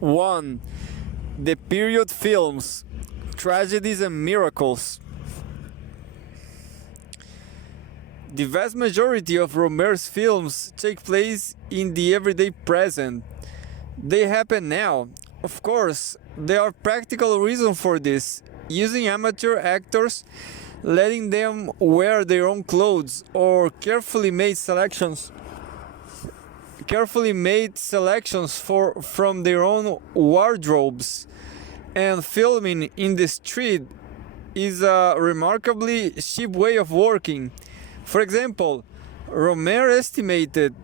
1. The period films, tragedies and miracles. The vast majority of Rohmer's films take place in the everyday present. They happen now. Of course, there are practical reasons for this, using amateur actors, letting them wear their own clothes, or carefully made selections from their own wardrobes. And filming in the street is a remarkably cheap way of working. For example, Rohmer estimated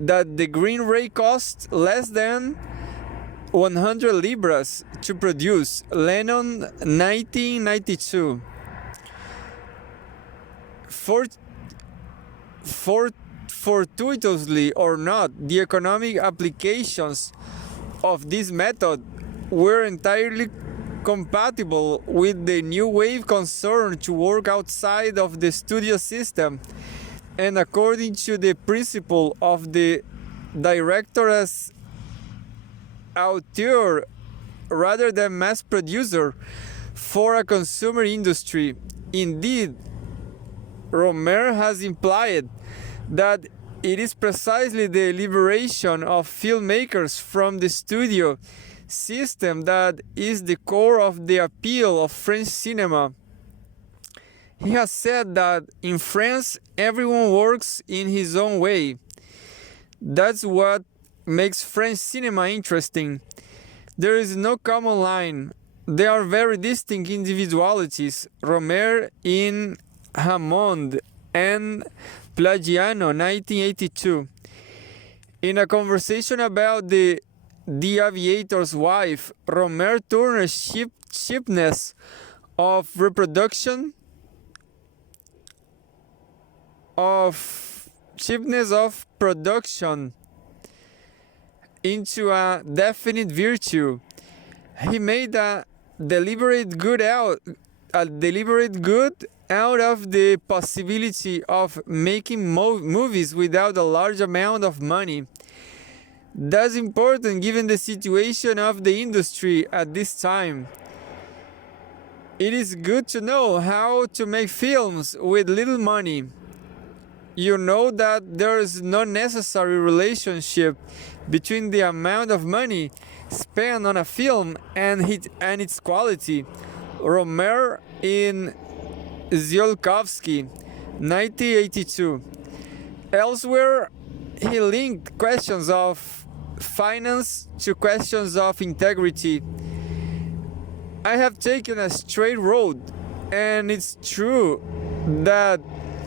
that the green ray cost less than 100 libras to produce. Lennon, 1992. Fortuitously or not, the economic applications of this method were entirely compatible with the new wave concern to work outside of the studio system, and according to the principle of the director as auteur rather than mass producer for a consumer industry. Indeed, Rohmer has implied that it is precisely the liberation of filmmakers from the studio system that is the core of the appeal of French cinema. He has said that in France everyone works in his own way. That's what makes French cinema interesting. There is no common line. There are very distinct individualities. Rohmer in Hammond and Plagiano, 1982. In a conversation about the Aviator's Wife, Rohmer turned cheapness of production into a definite virtue. He made a deliberate good out of the possibility of making movies without a large amount of money. That's important given the situation of the industry at this time. It is good to know how to make films with little money. You know that there is no necessary relationship between the amount of money spent on a film and its quality. Rohmer in Tsiolkovsky, 1982. Elsewhere, he linked questions of finance to questions of integrity. I have taken a straight road, and it's true that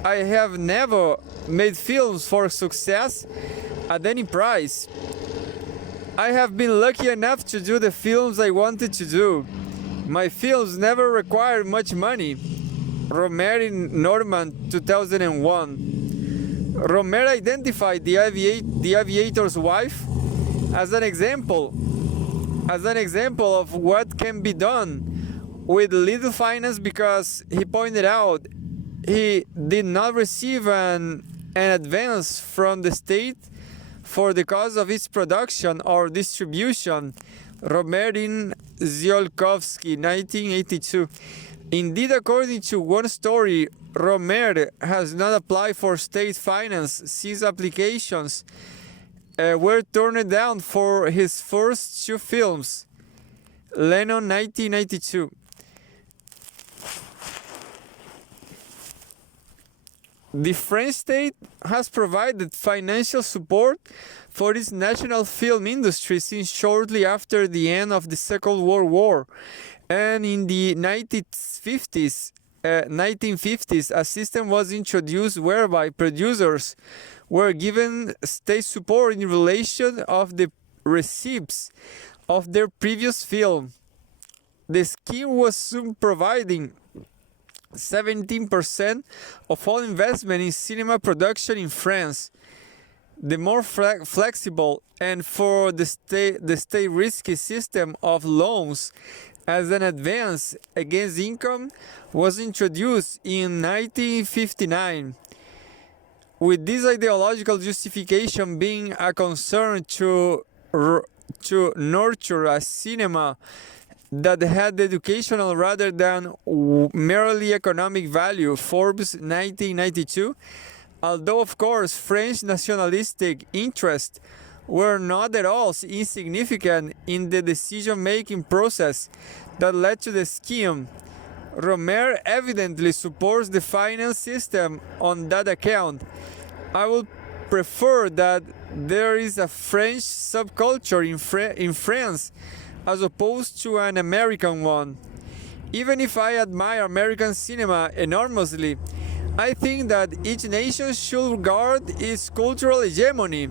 I have never made films for success at any price. I have been lucky enough to do the films I wanted to do. My films never required much money. Rohmer in Norman, 2001. Rohmer identified the Aviator's Wife as an example of what can be done with little finance, because he pointed out he did not receive an advance from the state for the cost of its production or distribution. Rohmer in Tsiolkovsky, 1982. Indeed, according to one story, Rohmer has not applied for state finance since applications were turned down for his first two films. Lennon, 1992. The French state has provided financial support for its national film industry since shortly after the end of the Second World War. And in the 1950s, a system was introduced whereby producers were given state support in relation of the receipts of their previous film. The scheme was soon providing 17% of all investment in cinema production in France. The more flexible and for the state risky system of loans as an advance against income was introduced in 1959. With this ideological justification being a concern to to nurture a cinema that had educational rather than merely economic value, Forbes 1992. Although, of course, French nationalistic interests were not at all insignificant in the decision-making process that led to the scheme, Rohmer evidently supports the finance system on that account. I would prefer that there is a French subculture in France as opposed to an American one. Even if I admire American cinema enormously, I think that each nation should guard its cultural hegemony.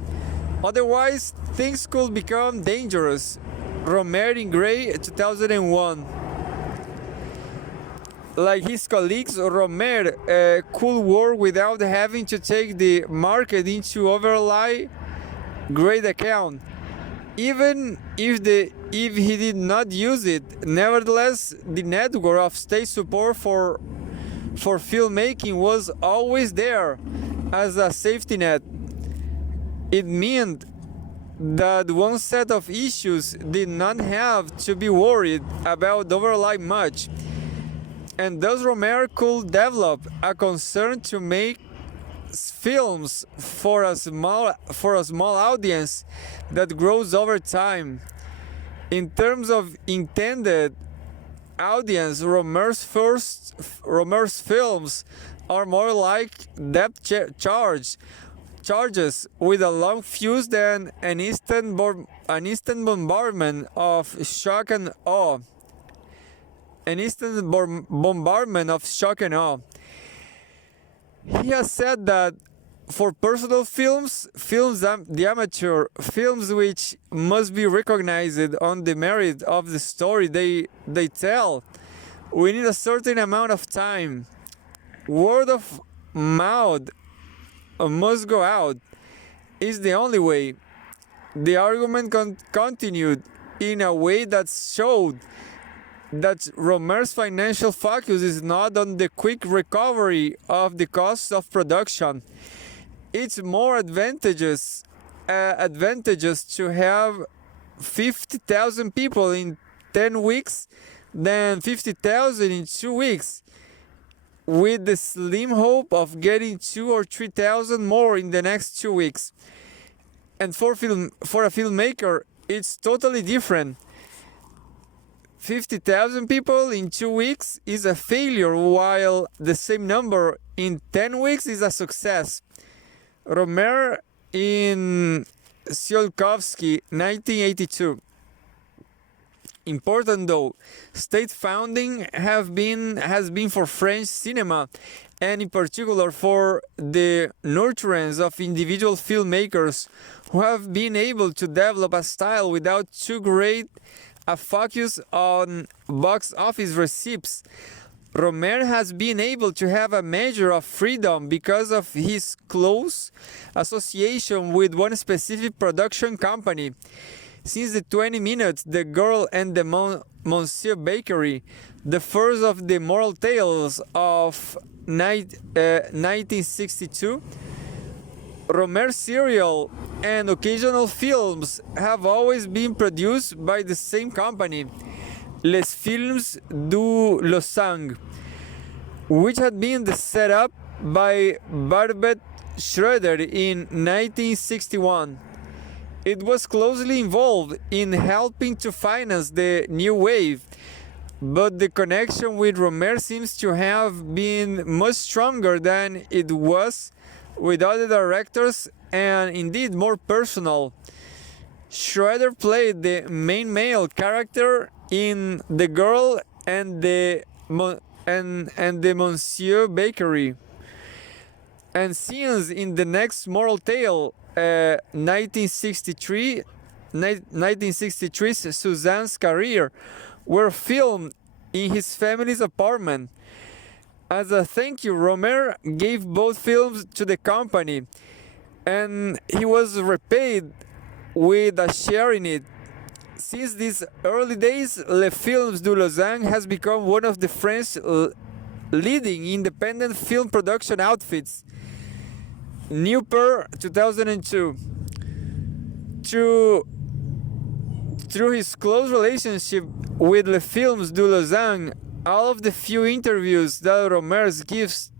Otherwise, things could become dangerous. Rohmer in Gray, 2001. Like his colleagues, Rohmer could work without having to take the market into overly great account. Even if he did not use it, nevertheless, the network of state support for filmmaking was always there as a safety net. It meant that one set of issues did not have to be worried about overly much, and thus Rohmer could develop a concern to make films for a small audience that grows over time. In terms of intended audience, Rohmer's films are more like depth charges with a long fuse than an instant bombardment of shock and awe. He has said that for personal films, the amateur films which must be recognized on the merit of the story they tell, we need a certain amount of time. Word of mouth must go out. Is the only way. The argument continued in a way that showed that Rohmer's financial focus is not on the quick recovery of the costs of production. It's more advantageous to have 50,000 people in 10 weeks than 50,000 in 2 weeks, with the slim hope of getting 2,000 or 3,000 more in the next 2 weeks. And for a filmmaker, it's totally different. 50,000 people in 2 weeks is a failure, while the same number in 10 weeks is a success. Rohmer in Tsiolkovsky, 1982. Important though, state funding has been for French cinema, and in particular for the nurturance of individual filmmakers who have been able to develop a style without too great a focus on box office receipts. Rohmer has been able to have a measure of freedom because of his close association with one specific production company. Since the 20 Minutes, The Girl and the Monsieur Bakery, the first of the Moral Tales of 1962, Rohmer serial and occasional films have always been produced by the same company, Les Films du Lausanne, which had been set up by Barbet Schroeder in 1961. It was closely involved in helping to finance the new wave, but the connection with Rohmer seems to have been much stronger than it was with other directors, and indeed more personal. Schroeder played the main male character in The Girl and the Monsieur Bakery, and scenes in the next Moral Tale, 1963, Suzanne's career, were filmed in his family's apartment. As a thank you, Rohmer gave both films to the company, and he was repaid with a share in it. Since these early days, Les Films du Lausanne has become one of the French leading independent film production outfits. New Per, 2002. To Through his close relationship with Le Films de Lausanne, all of the few interviews that Rohmer gives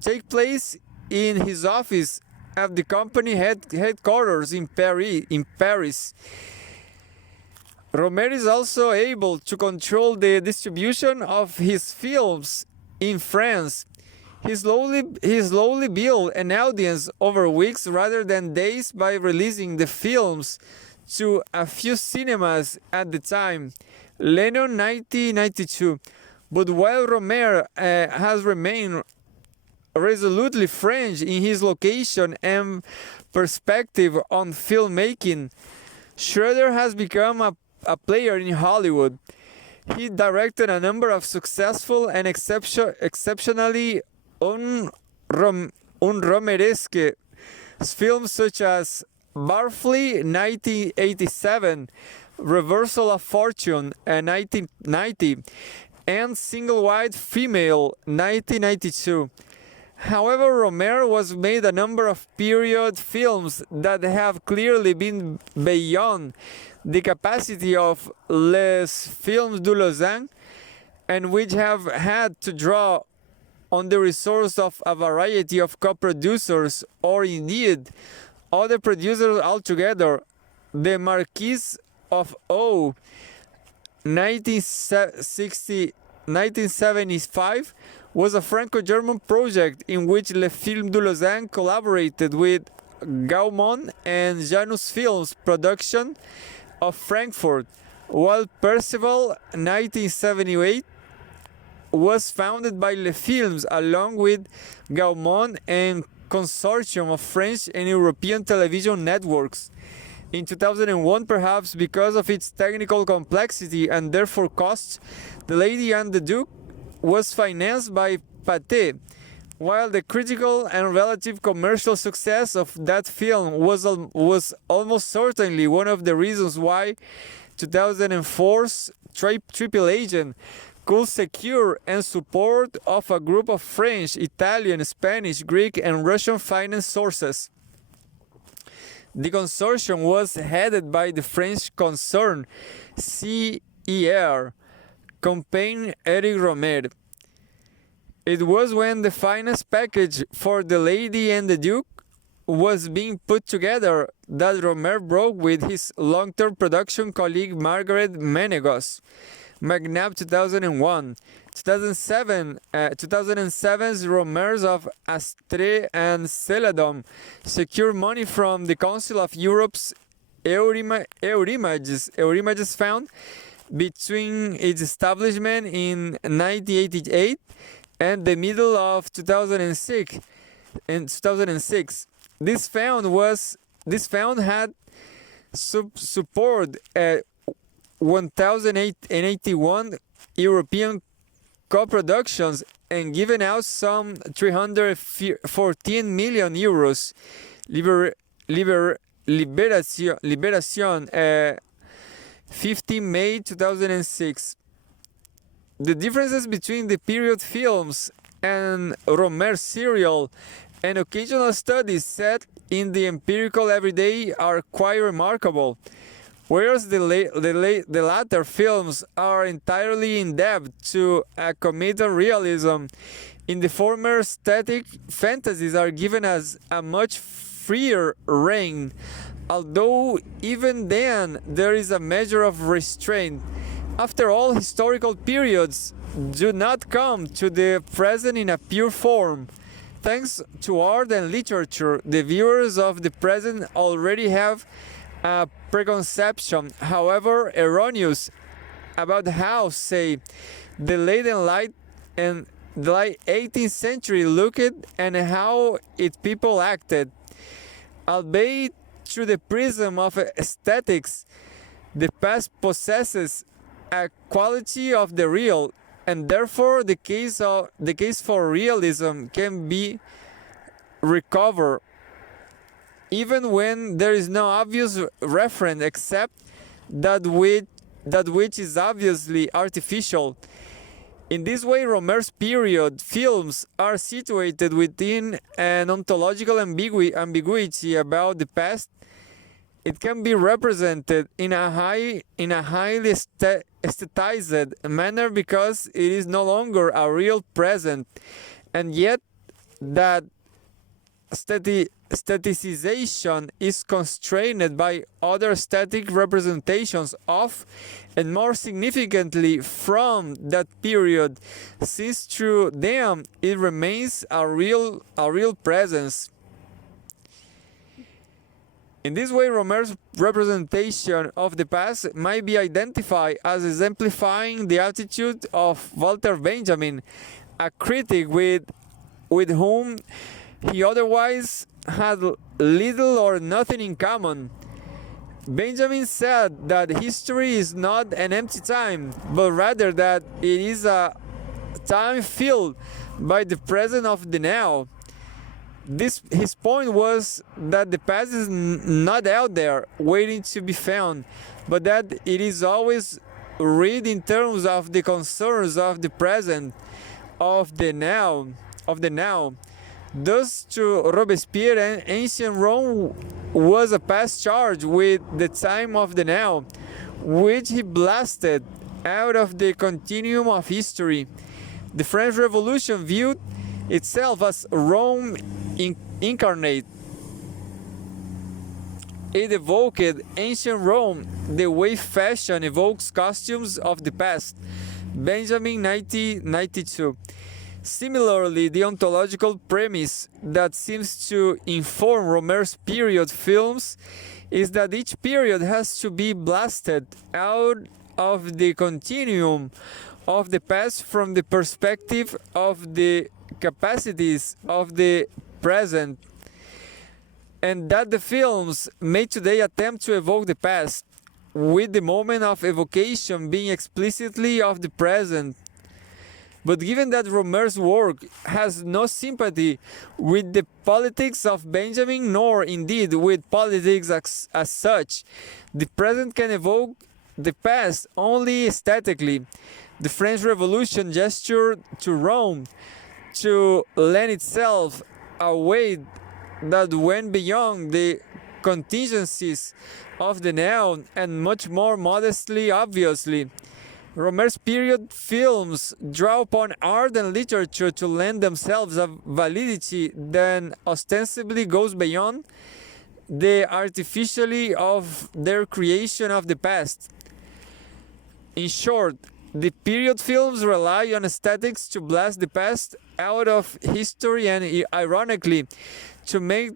take place in his office at the company headquarters in Paris. Rohmer is also able to control the distribution of his films in France. He slowly built an audience over weeks rather than days by releasing the films to a few cinemas at the time. Lennon 1992. But while Rohmer has remained resolutely French in his location and perspective on filmmaking, Schroeder has become a player in Hollywood. He directed a number of successful and exceptionally un-Romeresque films such as Barfly 1987, Reversal of Fortune 1990, and Single White Female 1992. However, Rohmer was made a number of period films that have clearly been beyond the capacity of Les Films de Lausanne, and which have had to draw on the resource of a variety of co-producers, or indeed other producers altogether. The Marquis of O, 1975, was a Franco-German project in which Les Films de Lausanne collaborated with Gaumont and Janus Films production of Frankfurt, while Percival 1978 was founded by Les Films along with Gaumont and consortium of French and European television networks. In 2001, perhaps because of its technical complexity and therefore costs, The Lady and the Duke was financed by Pathé, while the critical and relative commercial success of that film was almost certainly one of the reasons why 2004's Triple Agent could secure and support of a group of French, Italian, Spanish, Greek, and Russian finance sources. The consortium was headed by the French concern CER, Campaign Eric Rohmer. It was when the finance package for The Lady and the Duke was being put together that Rohmer broke with his long-term production colleague Margaret Menegos. McNabb 2001. 2007's Rohmer's of Astre and Celadon secured money from the Council of Europe's Eurimages Fund between its establishment in 1988 and the middle of 2006. This fund had support 1,081 European co-productions and given out some 314 million euros. Liberation 15 May 2006. The differences between the period films and Rohmer's serial and occasional studies set in the empirical everyday are quite remarkable. Whereas the latter films are entirely indebted to a committed realism, in the former static fantasies are given as a much freer rein, although even then there is a measure of restraint. After all, historical periods do not come to the present in a pure form. Thanks to art and literature, the viewers of the present already have a preconception, however erroneous, about how, say, the late 18th century looked and how its people acted. Albeit through the prism of aesthetics, the past possesses a quality of the real, and therefore the case for realism can be recovered even when there is no obvious reference except that which is obviously artificial. In this way, Rohmer's period films are situated within an ontological ambiguity about the past It can be represented in a highly aestheticized manner because it is no longer a real present, and yet that aestheticization is constrained by other static representations of, and more significantly from, that period, since through them it remains a real presence. In this way, Rohmer's representation of the past might be identified as exemplifying the attitude of Walter Benjamin, a critic with whom he otherwise had little or nothing in common. Benjamin said that history is not an empty time, but rather that it is a time filled by the present of the now. His point was that the past is not out there waiting to be found, but that it is always read in terms of the concerns of the present, of the now. Thus, to Robespierre, ancient Rome was a past charged with the time of the now, which he blasted out of the continuum of history. The French Revolution viewed itself as Rome incarnate. It evoked ancient Rome the way fashion evokes costumes of the past. Benjamin 1992. Similarly, the ontological premise that seems to inform Rohmer's period films is that each period has to be blasted out of the continuum of the past from the perspective of the capacities of the present, and that the films made today attempt to evoke the past, with the moment of evocation being explicitly of the present. But given that Rohmer's work has no sympathy with the politics of Benjamin, nor indeed with politics as such, the present can evoke the past only aesthetically. The French Revolution gestured to Rome to lend itself a weight that went beyond the contingencies of the now, and much more modestly obviously. Rohmer's period films draw upon art and literature to lend themselves a validity that ostensibly goes beyond the artificiality of their creation of the past. In short, the period films rely on aesthetics to blast the past out of history, and ironically, to make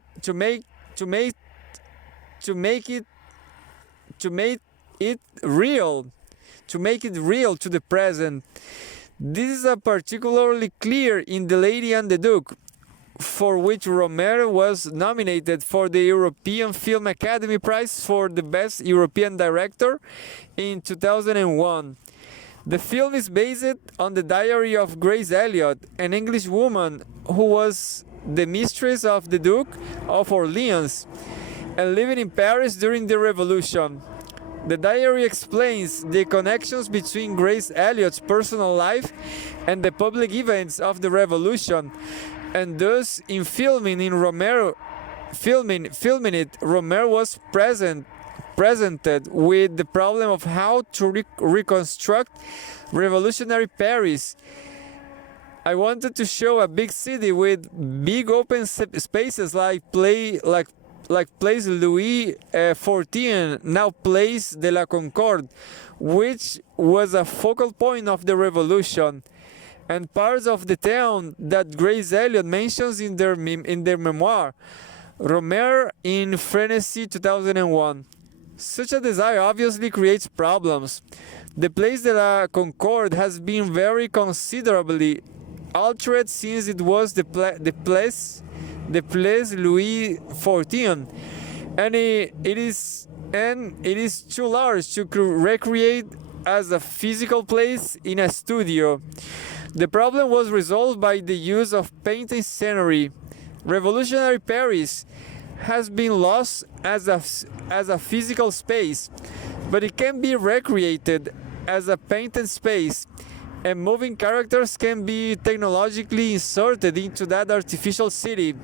it real to the present. This is particularly clear in The Lady and the Duke, for which Rohmer was nominated for the European Film Academy Prize for the Best European Director in 2001. The film is based on the diary of Grace Elliot, an English woman who was the mistress of the Duke of Orleans and living in Paris during the Revolution. The diary explains the connections between Grace Elliot's personal life and the public events of the Revolution, and thus in filming it, Rohmer was presented with the problem of how to reconstruct revolutionary Paris. I wanted to show a big city with big open spaces like Place Louis XIV, now Place de la Concorde, which was a focal point of the revolution, and parts of the town that Grace Elliot mentions in their memoir, Rohmer in Frenesy 2001. Such a desire obviously creates problems. The Place de la Concorde has been very considerably altered since it was the Place Louis XIV, and it is too large to recreate as a physical place in a studio. The problem was resolved by the use of painted scenery. Revolutionary Paris has been lost as a physical space, but it can be recreated as a painted space, and moving characters can be technologically inserted into that artificial city.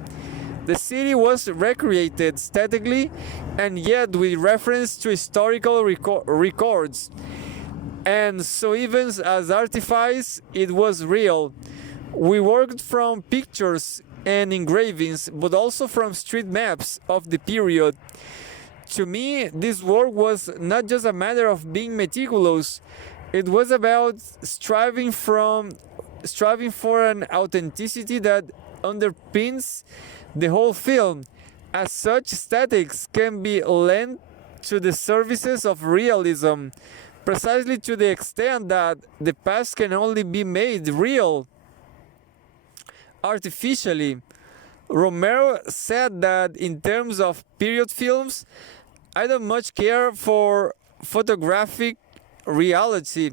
The city was recreated aesthetically and yet with reference to historical records. And so even as artifice, it was real. We worked from pictures and engravings, but also from street maps of the period. To me, this work was not just a matter of being meticulous, it was about striving for an authenticity that underpins the whole film. As such, aesthetics can be lent to the services of realism, precisely to the extent that the past can only be made real artificially. Rohmer said that in terms of period films, I don't much care for photographic reality.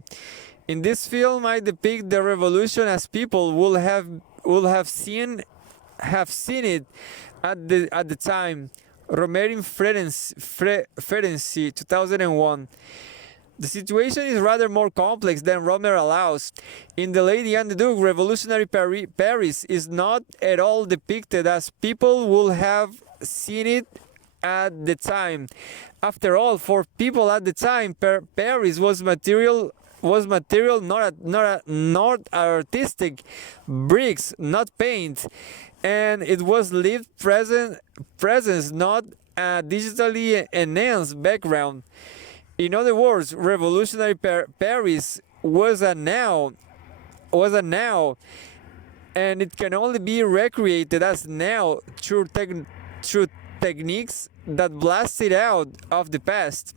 In this film, I depict the revolution as people will have seen it at the time. Rohmer in Firenze, 2001. The situation is rather more complex than Rohmer allows. In The Lady and the Duke, revolutionary Paris is not at all depicted as people will have seen it at the time. After all, for people at the time, Paris was material, not artistic bricks, not paint, and it was lived presence, not a digitally enhanced background. In other words, revolutionary Paris was a now, and it can only be recreated as now through techniques that blast it out of the past.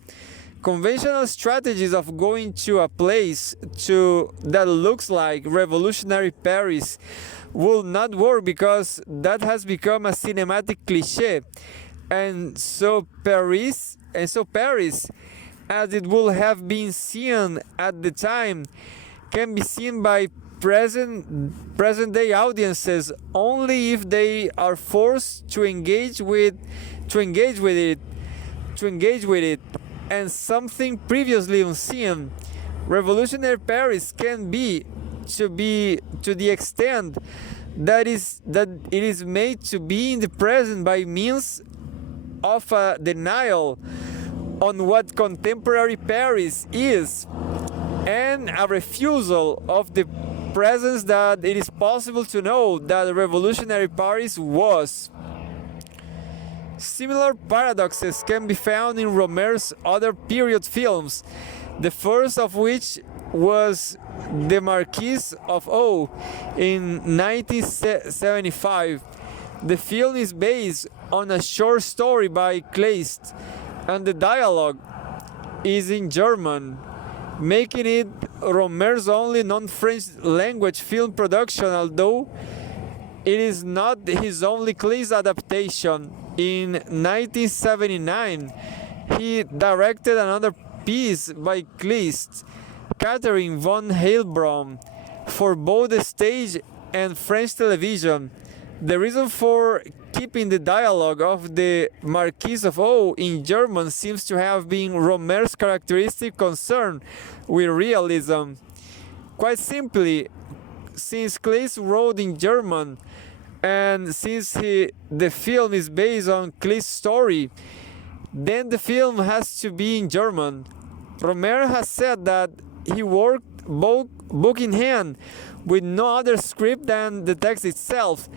Conventional strategies of going to a place that looks like revolutionary Paris will not work because that has become a cinematic cliche, and so Paris, as it would have been seen at the time, can be seen by present day audiences only if they are forced to engage with it, and something previously unseen. Revolutionary Paris can be to the extent that it is made to be in the present by means of a denial on what contemporary Paris is, and a refusal of the presence that it is possible to know that revolutionary Paris was. Similar paradoxes can be found in Rohmer's other period films, the first of which was The Marquis of O in 1975. The film is based on a short story by Kleist, and the dialogue is in German, making it Rohmer's only non-French language film production, although it is not his only Kleist adaptation. In 1979, he directed another piece by Kleist, Catherine von Heilbronn, for both the stage and French television. The reason for keeping the dialogue of the Marquis of O in German seems to have been Rohmer's characteristic concern with realism. Quite simply, since Kleist wrote in German, and since the film is based on Kleist's story, then the film has to be in German. Rohmer has said that he worked book in hand with no other script than the text itself,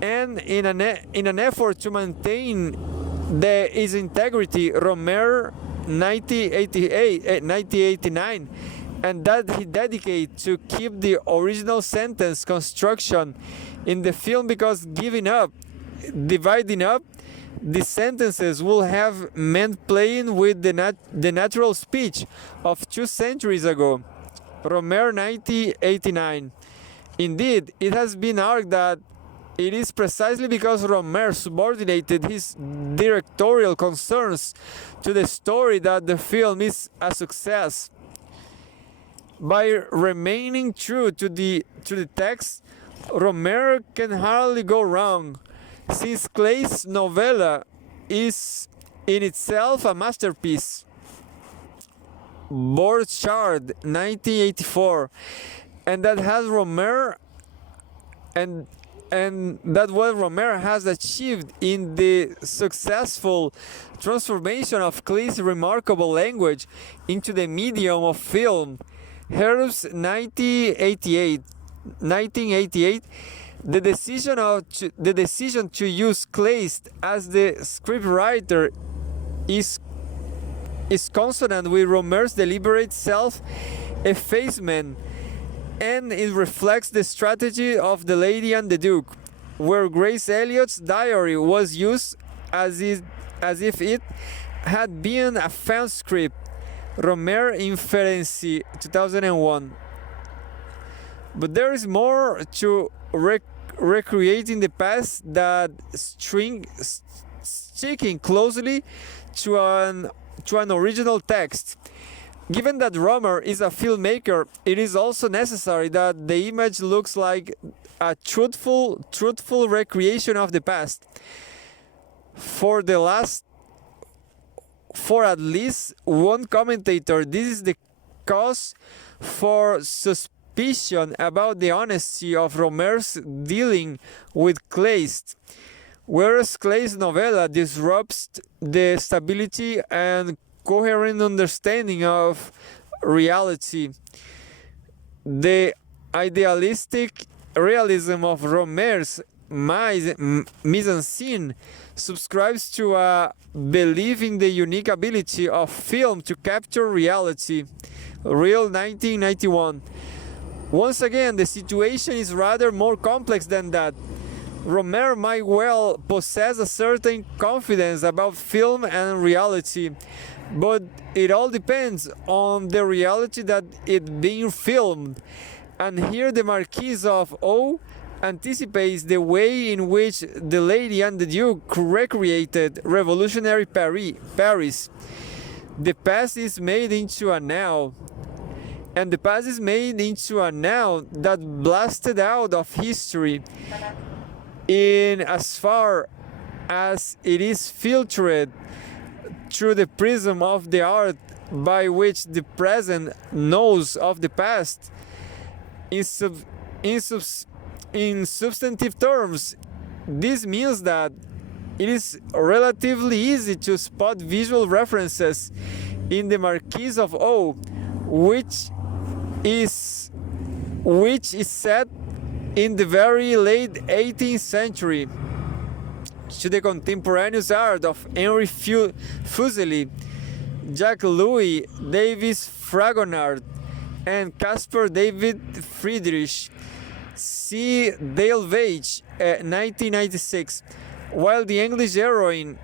and in an effort to maintain its integrity, Rohmer 1989, and that he dedicated to keep the original sentence construction in the film, because dividing up the sentences will have meant playing with the natural speech of 2 centuries ago. Rohmer 1989. Indeed, it has been argued that it is precisely because Rohmer subordinated his directorial concerns to the story that the film is a success. By remaining true to the text, Rohmer can hardly go wrong, since Kleist's novella is in itself a masterpiece. Borchardt, 1984, and that has Rohmer and and that what Rohmer has achieved in the successful transformation of Clay's remarkable language into the medium of film. Herb's 1988, the decision to use Kleist as the scriptwriter is consonant with Rohmer's deliberate self-effacement, and it reflects the strategy of The Lady and the Duke, where Grace Elliott's diary was used as if it had been a found script. Rohmer Inferency, 2001. But there is more to recreating the past that sticking closely to an original text. Given that Rohmer is a filmmaker, it is also necessary that the image looks like a truthful recreation of the past. For at least one commentator, this is the cause for suspicion about the honesty of Rohmer's dealing with Kleist, whereas Clay's novella disrupts the stability and coherent understanding of reality. The idealistic realism of Rohmer's mise-en-scene subscribes to a belief in the unique ability of film to capture reality. Real, 1991. Once again, the situation is rather more complex than that. Rohmer might well possess a certain confidence about film and reality, but it all depends on the reality that it's being filmed. And here the Marquis of O anticipates the way in which The Lady and the Duke recreated revolutionary Paris. The past is made into a now, and the past is made into a now that blasted out of history in as far as it is filtered through the prism of the art by which the present knows of the past. In substantive terms, this means that it is relatively easy to spot visual references in the Marquis of O, which is set in the very late 18th century, to the contemporaneous art of Henry Fuseli, Jacques Louis Davis Fragonard, and Caspar David Friedrich. See Dale Vage, 1996. While the English heroine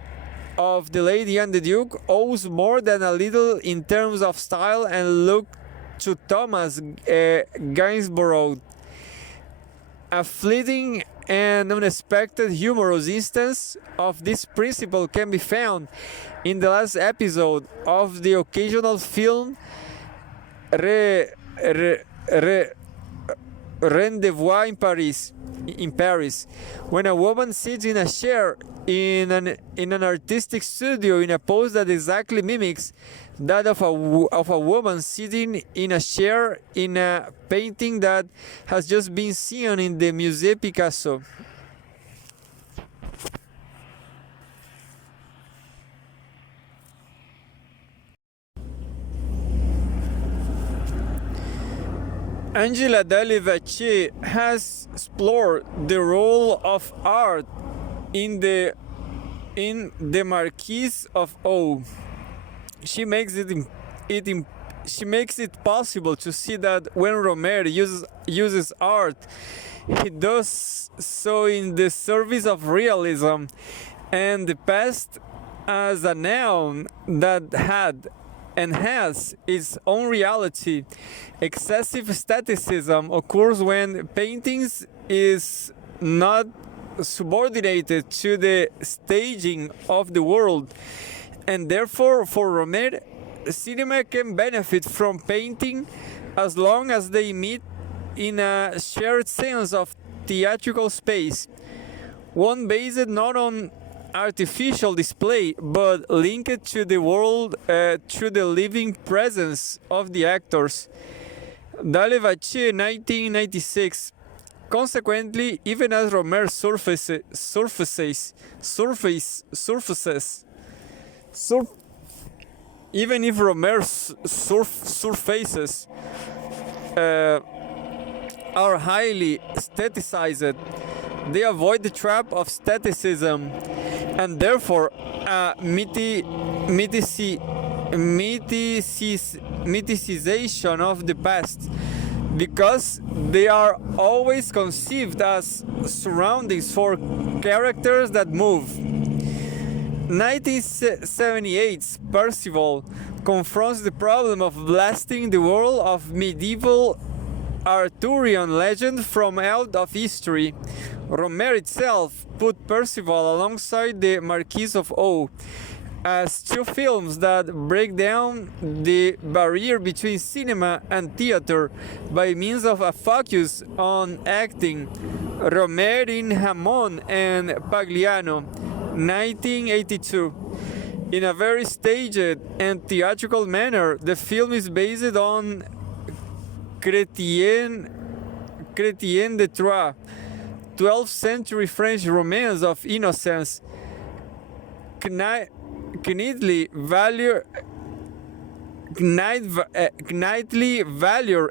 of The Lady and the Duke owes more than a little in terms of style and look to Thomas Gainsborough. A fleeting and unexpected humorous instance of this principle can be found in the last episode of the occasional film Rendezvous in Paris, when a woman sits in a chair in an artistic studio in a pose that exactly mimics that of a woman sitting in a chair in a painting that has just been seen in the Musée Picasso. Angela Daly-Vachier has explored the role of art in the Marquis of O. She makes it possible to see that when Rohmer uses art, he does so in the service of realism and the past as a noun that had and has its own reality. Excessive staticism occurs when paintings is not subordinated to the staging of the world, and therefore for Rohmer, cinema can benefit from painting as long as they meet in a shared sense of theatrical space, one based not on artificial display but linked to the world through the living presence of the actors. Daly-Vachier, 1996. Consequently, even as Rohmer even if Rohmer's surfaces are highly aestheticized, they avoid the trap of aestheticism and therefore mythicization of the past, because they are always conceived as surroundings for characters that move. 1978's Percival confronts the problem of blasting the world of medieval Arthurian legend from out of history. Rohmer itself put Percival alongside the Marquis of O as two films that break down the barrier between cinema and theater by means of a focus on acting. Rohmer in Hamon and Pagliano, 1982. In a very staged and theatrical manner, the film is based on Chrétien de Troyes, 12th century French romance of innocence, knightly valor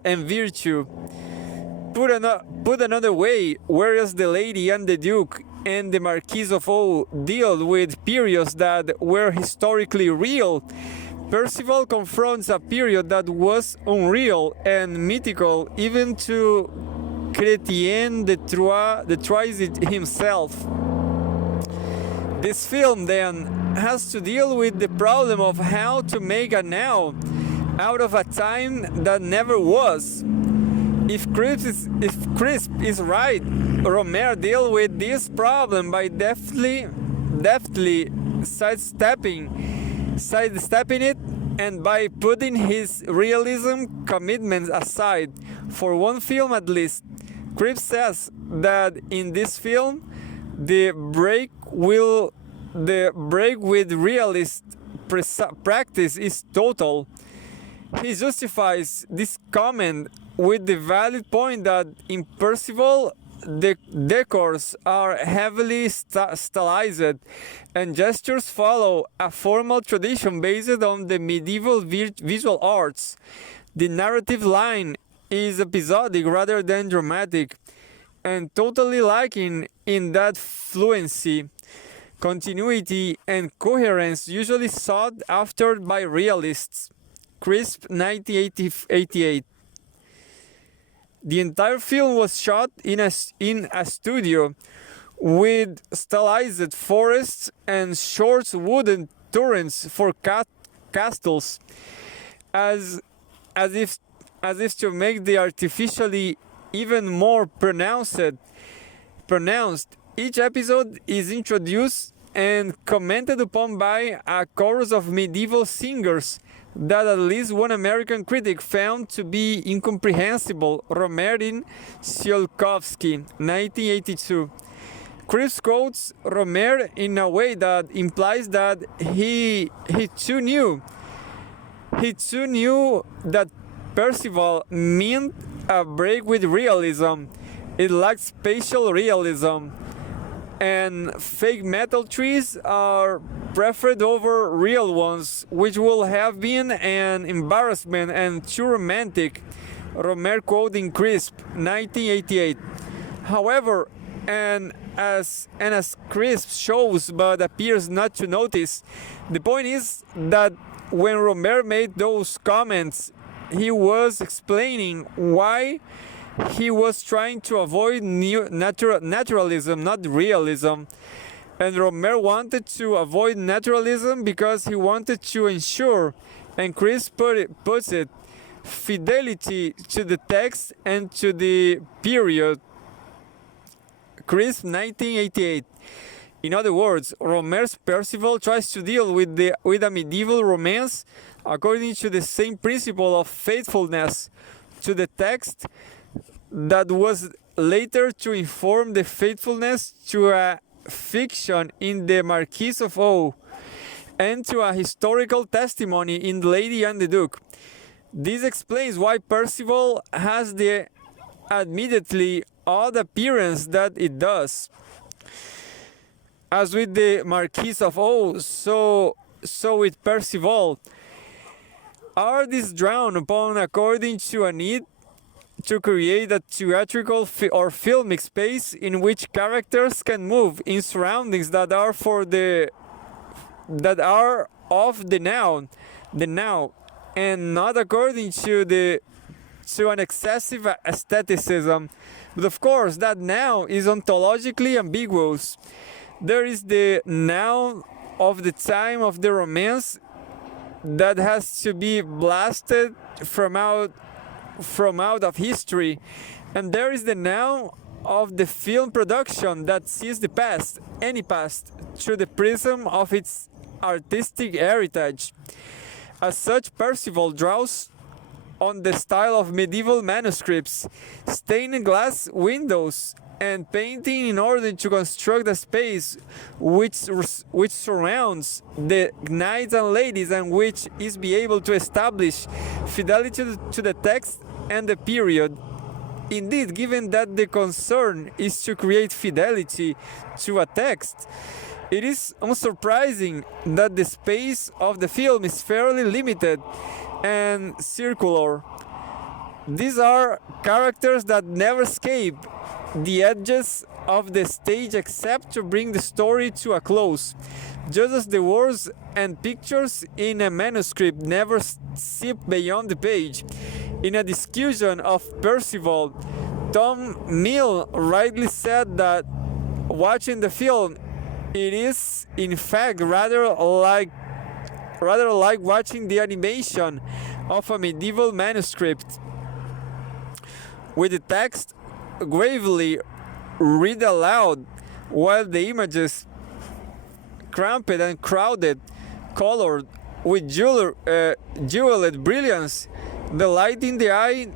and virtue. Put another way, whereas the Lady and the Duke and the Marquis of O deal with periods that were historically real, Percival confronts a period that was unreal and mythical even to Chrétien de Troyes himself. This film then has to deal with the problem of how to make a now out of a time that never was. If Crisp is right, Rohmer deals with this problem by deftly sidestepping it, and by putting his realism commitments aside. For one film at least, Crisp says that in this film, the break with realist practice is total. He justifies this comment with the valid point that in Percival, the decors are heavily stylized and gestures follow a formal tradition based on the medieval visual arts. The narrative line is episodic rather than dramatic, and totally lacking in that fluency, continuity, and coherence usually sought after by realists. Crisp, 1988. The entire film was shot in a studio with stylized forests and short wooden turrets for castles, as if to make the artificially even more pronounced. Each episode is introduced and commented upon by a chorus of medieval singers that at least one American critic found to be incomprehensible. Rohmer in Tsiolkovsky, 1982. Crisp quotes Rohmer in a way that implies that he too knew that Percival meant a break with realism. It lacked spatial realism, and fake metal trees are preferred over real ones, which will have been an embarrassment and too romantic. Rohmer quoting Crisp, 1988. However, and as Crisp shows but appears not to notice, the point is that when Rohmer made those comments, he was explaining why he was trying to avoid naturalism, not realism. And Rohmer wanted to avoid naturalism because he wanted to ensure, and Crisp puts it, fidelity to the text and to the period. Crisp, 1988. In other words, Rohmer's Percival tries to deal with a medieval romance according to the same principle of faithfulness to the text that was later to inform the faithfulness to a fiction in the Marquis of O and to a historical testimony in The Lady and the Duke. This explains why Percival has the admittedly odd appearance that it does. As with the Marquis of O, so with Percival, art is drawn upon according to a need to create a theatrical or filmic space in which characters can move in surroundings that are of the now, and not according to an excessive aestheticism. But of course, that now is ontologically ambiguous. There is the now of the time of the romance that has to be blasted from out of history, and there is the now of the film production that sees the past, any past, through the prism of its artistic heritage. As such, Percival draws on the style of medieval manuscripts, stained glass windows and painting in order to construct a space which surrounds the knights and ladies, and which is be able to establish fidelity to the text and the period. Indeed, given that the concern is to create fidelity to a text, it is unsurprising that the space of the film is fairly limited and circular. These are characters that never escape the edges of the stage except to bring the story to a close, just as the words and pictures in a manuscript never slip beyond the page. In a discussion of Percival, Tom Mill rightly said that watching the film, it is in fact rather like watching the animation of a medieval manuscript, with the text gravely read aloud while the images, cramped and crowded, colored with jeweled brilliance, delighting the eye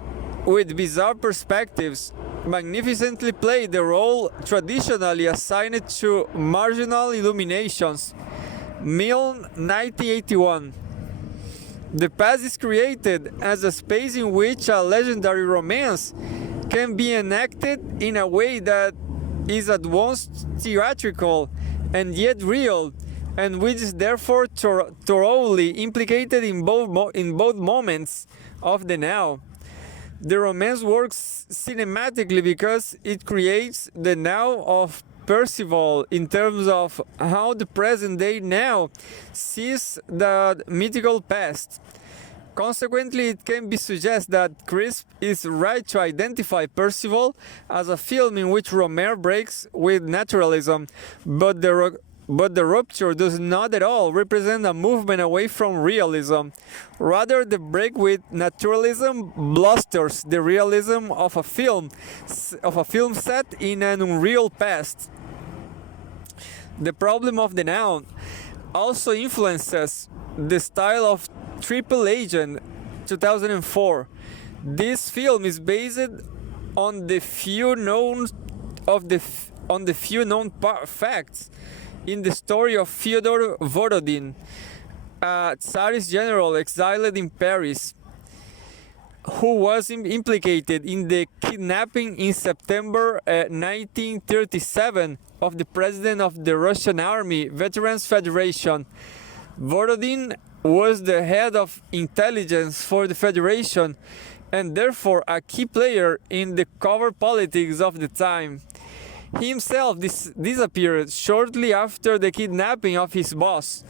with bizarre perspectives, magnificently play the role traditionally assigned to marginal illuminations. Mill, 1981. The past is created as a space in which a legendary romance can be enacted in a way that is at once theatrical and yet real, and which is therefore thoroughly implicated in both moments of the now. The romance works cinematically because it creates the now of Percival in terms of how the present day now sees the mythical past. Consequently, it can be suggested that Crisp is right to identify Percival as a film in which Rohmer breaks with naturalism, but the rupture does not at all represent a movement away from realism. Rather, the break with naturalism blusters the realism of a film set in an unreal past. The problem of the now also influences the style of Triple Agent 2004. This film is based on the few known facts in the story of Fyodor Volodin, a Tsarist general exiled in Paris, who was implicated in the kidnapping in September 1937 of the president of the Russian Army Veterans Federation. Volodin was the head of intelligence for the Federation and therefore a key player in the covert politics of the time. He himself disappeared shortly after the kidnapping of his boss,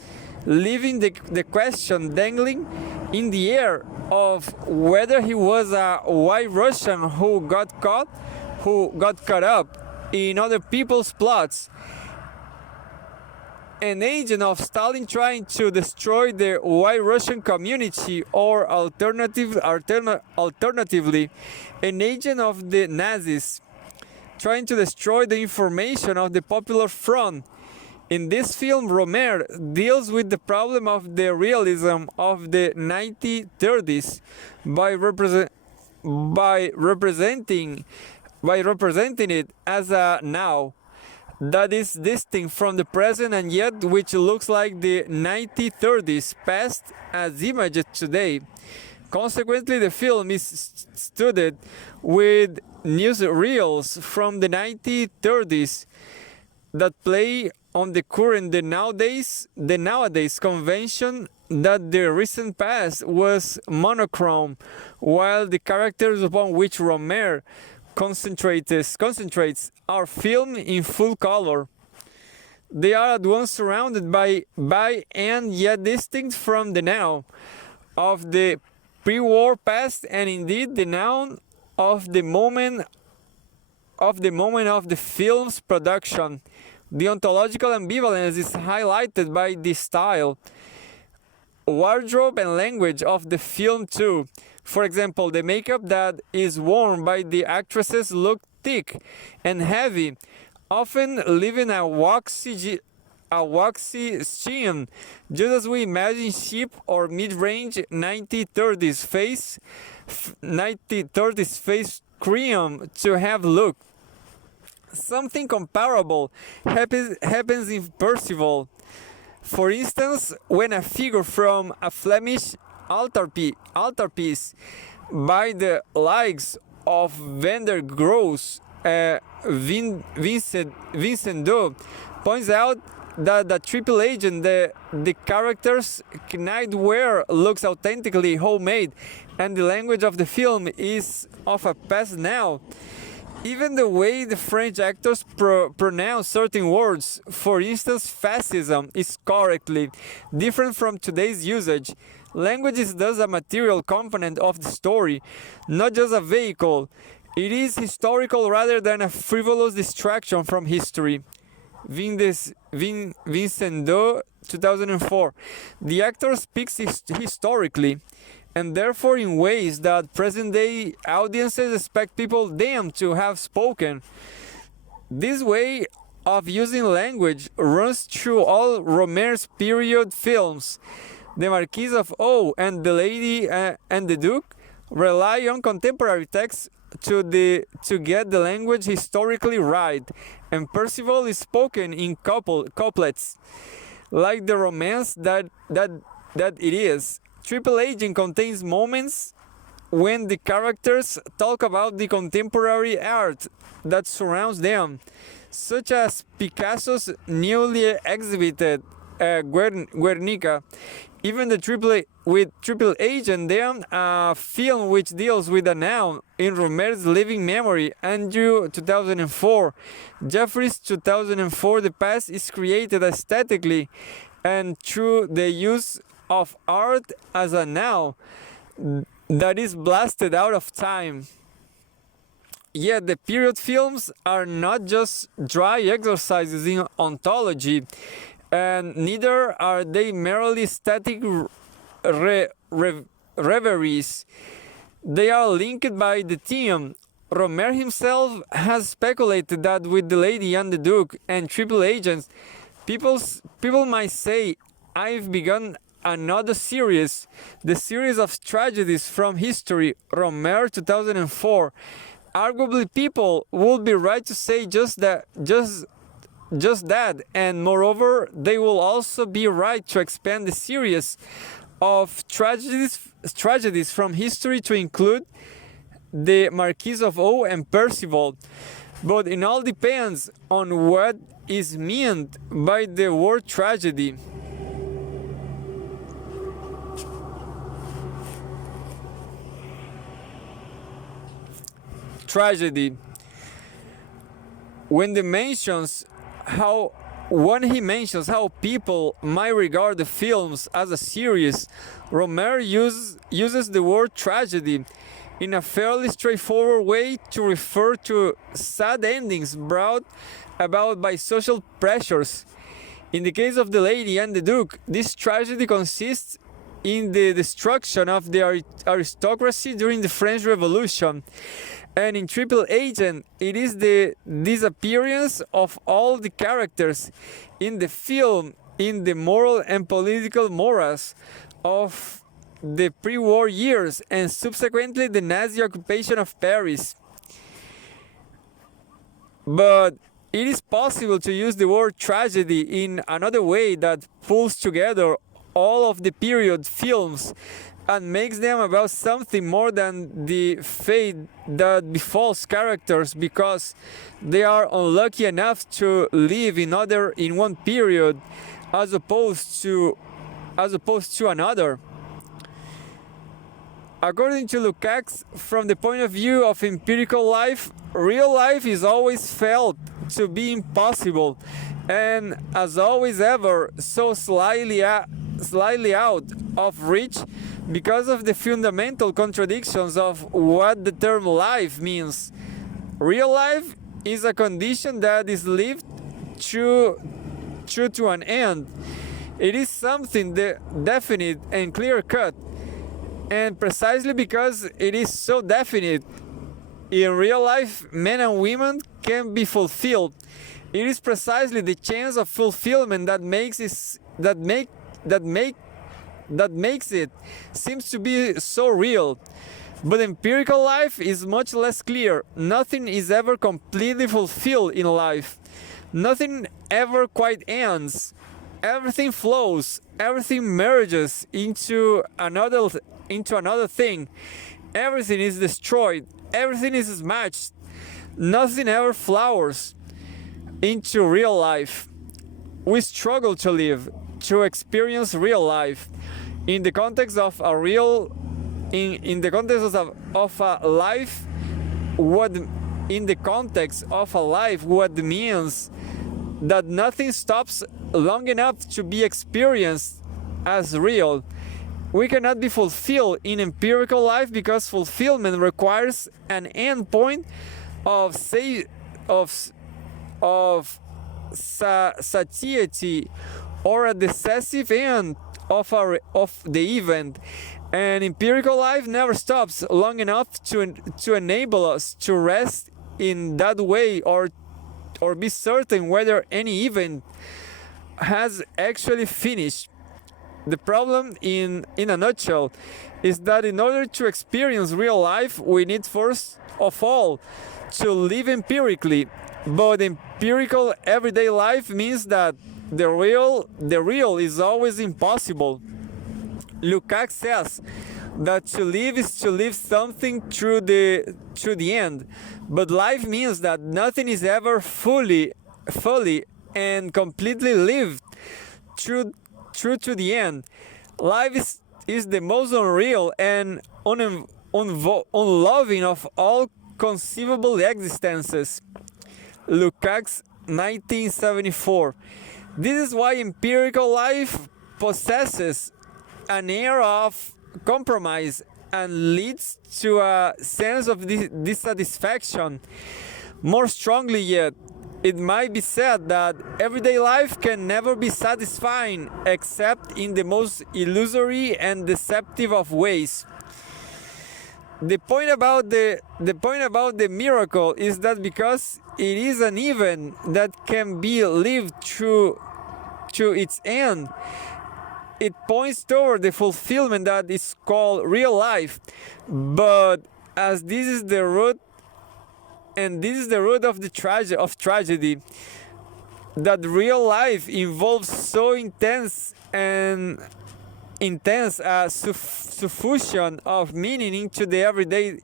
leaving the question dangling in the air of whether he was a white Russian who got caught up in other people's plots, an agent of Stalin trying to destroy the white Russian community, or alternatively, an agent of the Nazis trying to destroy the information of the Popular Front. In this film, Rohmer deals with the problem of the realism of the 1930s by representing it as a now that is distinct from the present and yet which looks like the 1930s past as imaged today. Consequently, the film is studied with newsreels from the 1930s that play on the nowadays convention that the recent past was monochrome, while the characters upon which Rohmer concentrates are filmed in full color. They are at once surrounded by and yet distinct from the now of the pre-war past, and indeed the now of the moment of the film's production. The ontological ambivalence is highlighted by the style, wardrobe, and language of the film too. For example, the makeup that is worn by the actresses look thick and heavy, often leaving a waxy sheen, just as we imagine cheap or mid-range 1930s face cream to have looked. Something comparable happens in Percival. For instance, when a figure from a Flemish altarpiece by the likes of Van der Groos, Vincent Do, points out that the triple agent, the character's knightwear looks authentically homemade, and the language of the film is of a past now. Even the way the French actors pronounce certain words, for instance, fascism, is correctly different from today's usage. Language is thus a material component of the story, not just a vehicle. It is historical rather than a frivolous distraction from history. Vincent Do, 2004. The actor speaks historically, and therefore in ways that present-day audiences expect them to have spoken. This way of using language runs through all Rohmer's period films. The Marquis of O and the Lady and the Duke rely on contemporary texts to get the language historically right, and Percival is spoken in couplets, like the romance that it is. Triple Agent contains moments when the characters talk about the contemporary art that surrounds them, such as Picasso's newly exhibited Guernica. Even the Triple Agent, then a film which deals with a noun in Rohmer's living memory. Andrew, 2004. Jeffries, 2004. The past is created aesthetically and through the use of art as a now that is blasted out of time. Yet the period films are not just dry exercises in ontology, and neither are they merely static reveries. They are linked by the theme. Rohmer himself has speculated that with The Lady and the Duke and Triple Agents, people might say, I've begun another series, the series of tragedies from history, Rohmer, 2004. Arguably, people would be right to say just that, and moreover, they will also be right to expand the series of tragedies from history to include the Marquis of O and Percival. But it all depends on what is meant by the word tragedy. Tragedy. When he mentions how people might regard the films as a series, Rohmer uses the word tragedy in a fairly straightforward way to refer to sad endings brought about by social pressures. In the case of The Lady and the Duke, this tragedy consists in the destruction of the aristocracy during the French Revolution. And in Triple Agent, it is the disappearance of all the characters in the film in the moral and political morass of the pre-war years and subsequently the Nazi occupation of Paris. But it is possible to use the word tragedy in another way that pulls together all of the period films and makes them about something more than the fate that befalls characters because they are unlucky enough to live in one period as opposed to another. According to Lukács, from the point of view of empirical life, real life is always felt to be impossible, and as always ever so slightly out of reach because of the fundamental contradictions of what the term life means. Real life is a condition that is lived true to an end. It is something definite and clear-cut. And precisely because it is so definite, in real life, men and women can be fulfilled. It is precisely the chance of fulfillment that makes it seems to be so real. But empirical life is much less clear. Nothing is ever completely fulfilled in life. Nothing ever quite ends. Everything flows. Everything merges into another thing. Everything is destroyed. Everything is smashed. Nothing ever flowers into real life. We struggle to live, to experience real life in the context of a real, in the context of a life. What in the context of a life, what means that nothing stops long enough to be experienced as real. We cannot be fulfilled in empirical life because fulfillment requires an end point of satiety or a decisive end of the event. And empirical life never stops long enough to enable us to rest in that way or be certain whether any event has actually finished. The problem, in a nutshell, is that in order to experience real life, we need first of all to live empirically. But empirical everyday life means that the real is always impossible. Lukács says that to live is to live something through the end, but life means that nothing is ever fully and completely lived through to the end. Life is the most unreal and unloving of all conceivable existences. Lukács, 1974. This is why empirical life possesses an air of compromise and leads to a sense of dissatisfaction. More strongly yet, it might be said that everyday life can never be satisfying except in the most illusory and deceptive of ways. The point about the miracle is that because it is an event that can be lived through its end, it points toward the fulfillment that is called real life. But as this is the root, and this is the root of the tragedy, that real life involves so intense a suffusion of meaning into the everyday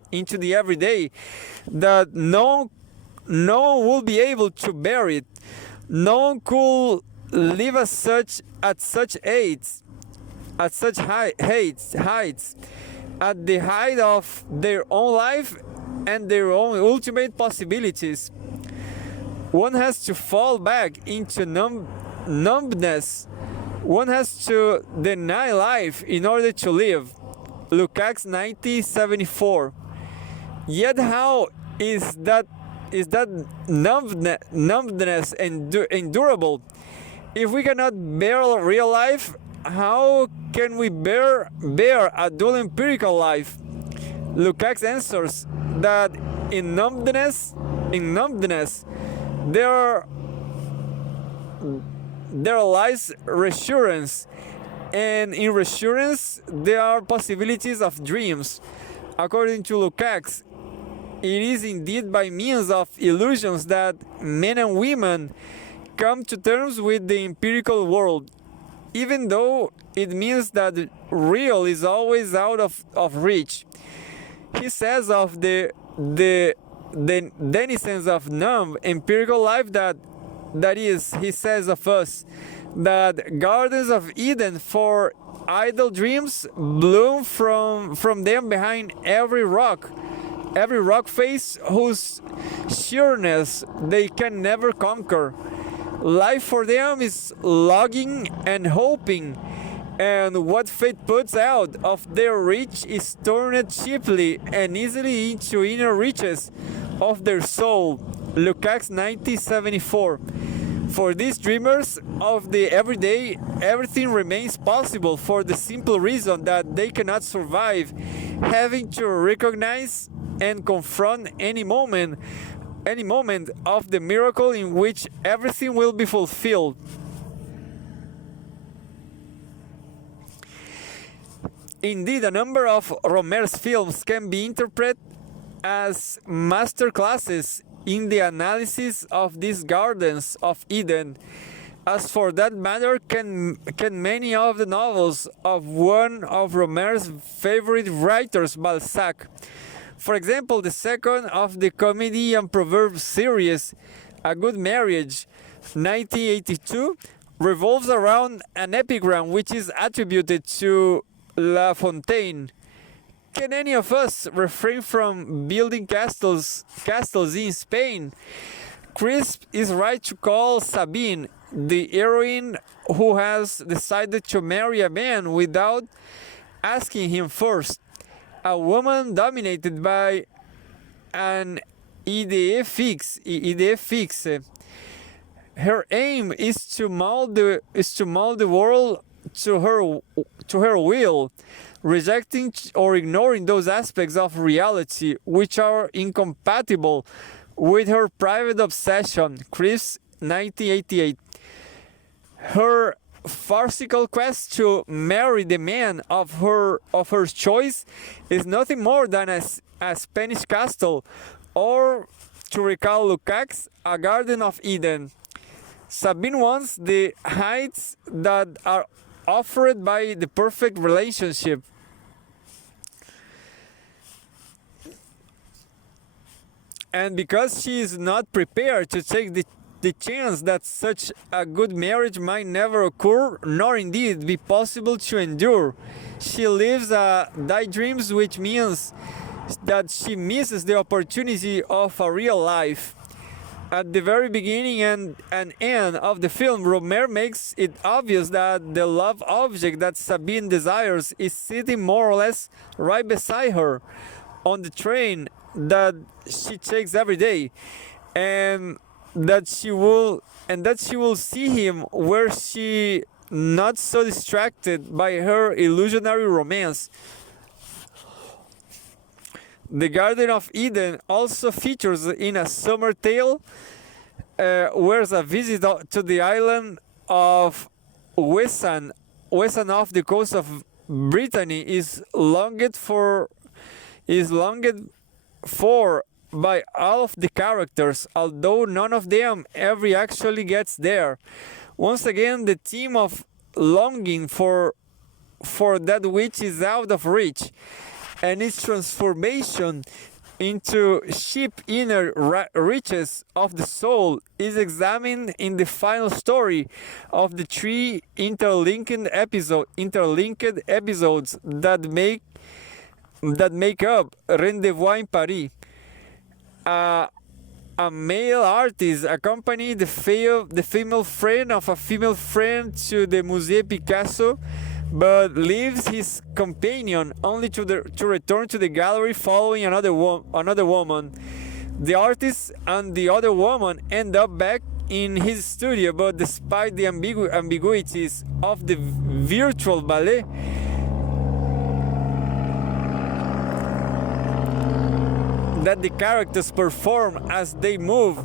that no one will be able to bear it. No one could live at such heights, at the height of their own life and their own ultimate possibilities. One has to fall back into numbness. One has to deny life in order to live. Lukács, 1974. Yet how is that numbness endurable? If we cannot bear real life, how can we bear a dual empirical life? Lukács answers that in numbness there lies reassurance, and in reassurance there are possibilities of dreams. According to Lukács, it is indeed by means of illusions that men and women come to terms with the empirical world. even though it means that real is always out of reach. He says of the denizens of numb empirical life that is, he says of us, that gardens of Eden for idle dreams bloom from them behind every rock face whose sureness they can never conquer. Life for them is logging and hoping, and what fate puts out of their reach is turned cheaply and easily into inner reaches of their soul. Lukács 1974. For these dreamers of the everyday, everything remains possible for the simple reason that they cannot survive having to recognize and confront any moment of the miracle in which everything will be fulfilled. Indeed, a number of Rohmer's films can be interpreted as master classes in the analysis of these gardens of Eden. As for that matter, can many of the novels of one of Rohmer's favorite writers, Balzac. For example, the second of the Comedy and Proverbs series, A Good Marriage, 1982, revolves around an epigram which is attributed to La Fontaine. Can any of us refrain from building castles in Spain? Crisp is right to call Sabine the heroine who has decided to marry a man without asking him first. A woman dominated by an idée fixe. Her aim is to mold the world to her will, rejecting or ignoring those aspects of reality which are incompatible with her private obsession. Chris, 1988. Her farcical quest to marry the man of her choice is nothing more than a Spanish castle, or, to recall Lukács, a Garden of Eden. Sabine wants the heights that are offered by the perfect relationship. And because she is not prepared to take the chance that such a good marriage might never occur, nor indeed be possible to endure, she lives daydreams, which means that she misses the opportunity of a real life. At the very beginning and end of the film, Rohmer makes it obvious that the love object that Sabine desires is sitting more or less right beside her on the train that she takes every day, and that she will see him were she not so distracted by her illusionary romance. The Garden of Eden also features in A Summer Tale, where a visit to the island of Wesson off the coast of Brittany is longed for by all of the characters, although none of them ever actually gets there. Once again, the theme of longing for that which is out of reach, and its transformation into cheap inner riches of the soul is examined in the final story of the three interlinked episodes that make up Rendezvous in Paris. A male artist accompanies the female friend of a female friend to the Musée Picasso, but leaves his companion only to return to the gallery following another woman. The artist and the other woman end up back in his studio, but despite the ambiguities of the virtual ballet, that the characters perform as they move,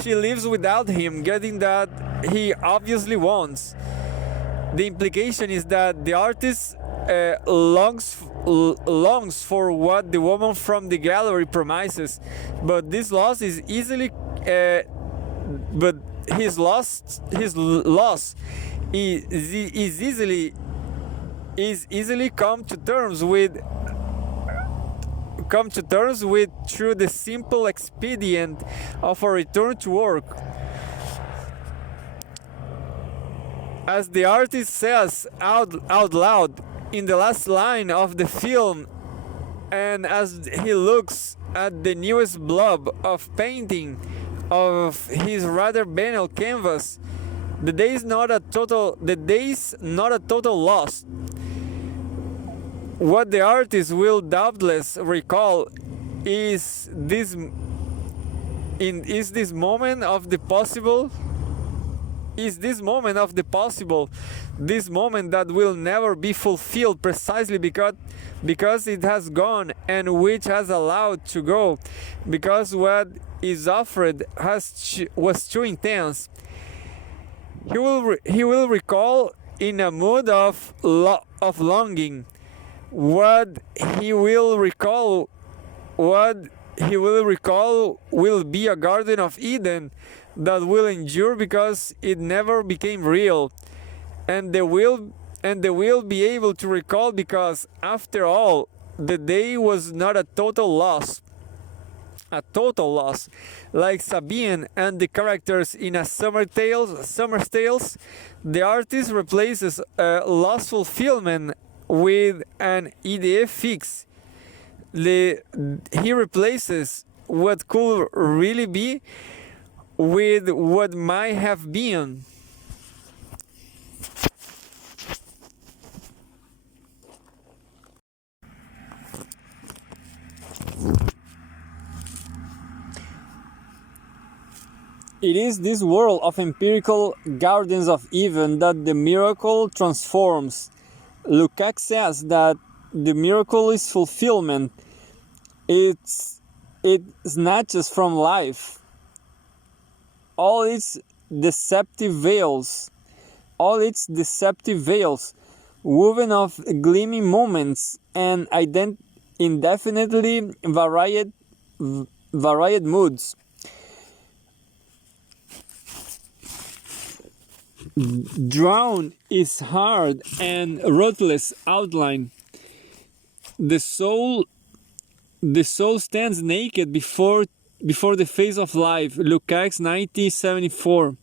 she lives without him, getting that he obviously wants. The implication is that the artist longs for what the woman from the gallery promises, but this loss is easily, but his loss is easily come to terms with through the simple expedient of a return to work. As the artist says out loud in the last line of the film, and as he looks at the newest blob of painting of his rather banal canvas, the day's not a total loss. What the artist will doubtless recall is this moment of the possible, this moment that will never be fulfilled precisely because it has gone, and which has allowed to go, because what is offered was too intense. He will recall in a mood of longing. What he will recall will be a Garden of Eden that will endure because it never became real, and they will be able to recall because, after all, the day was not a total loss. Like Sabine and the characters in a Summer's Tales, the artist replaces a lost fulfillment with an idea fixe. He replaces what could really be with what might have been. It is this world of empirical gardens of Eden that the miracle transforms. Lukács says that the miracle is fulfillment. It snatches from life all its deceptive veils, woven of gleaming moments and indefinitely varied moods. Drawn is hard and ruthless outline. The soul stands naked before the face of life. Lukács 1974.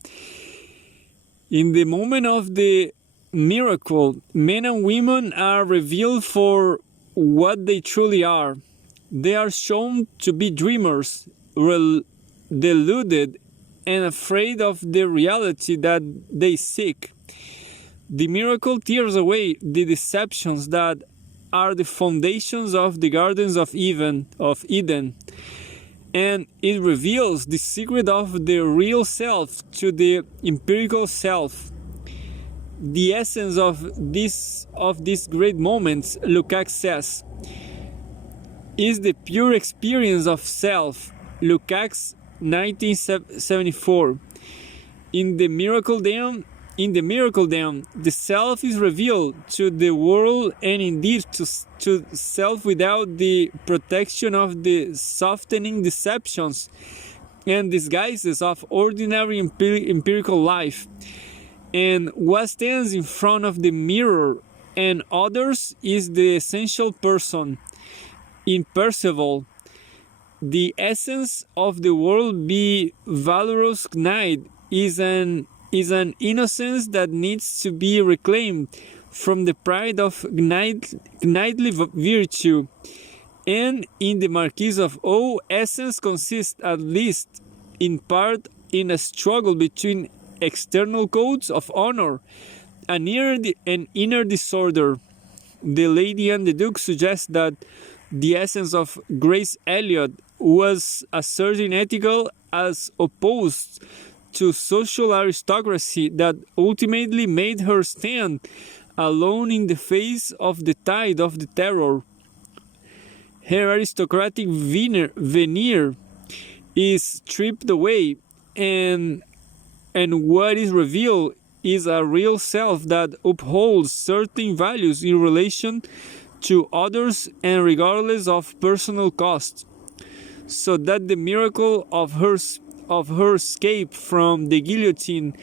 In the moment of the miracle, men and women are revealed for what they truly are. They are shown to be dreamers, deluded, and afraid of the reality that they seek. The miracle tears away the deceptions that are the foundations of the gardens of Eden, and it reveals the secret of the real self to the empirical self. The essence of these great moments, Lukács says, is the pure experience of self. Lukács 1974. In the miracle dam, the self is revealed to the world, and indeed to self without the protection of the softening deceptions and disguises of ordinary empirical life. And what stands in front of the mirror and others is the essential person, imperceptible. The essence of the world be valorous Gnide is an innocence that needs to be reclaimed from the pride of knightly virtue. And in the Marquis of O, essence consists, at least in part, in a struggle between external codes of honor and inner disorder. The Lady and the Duke suggest that the essence of Grace Elliot was a certain ethical as opposed to social aristocracy that ultimately made her stand alone in the face of the tide of the terror. Her aristocratic veneer is stripped away, and what is revealed is a real self that upholds certain values in relation to others and regardless of personal cost, so that the miracle of her escape from the guillotine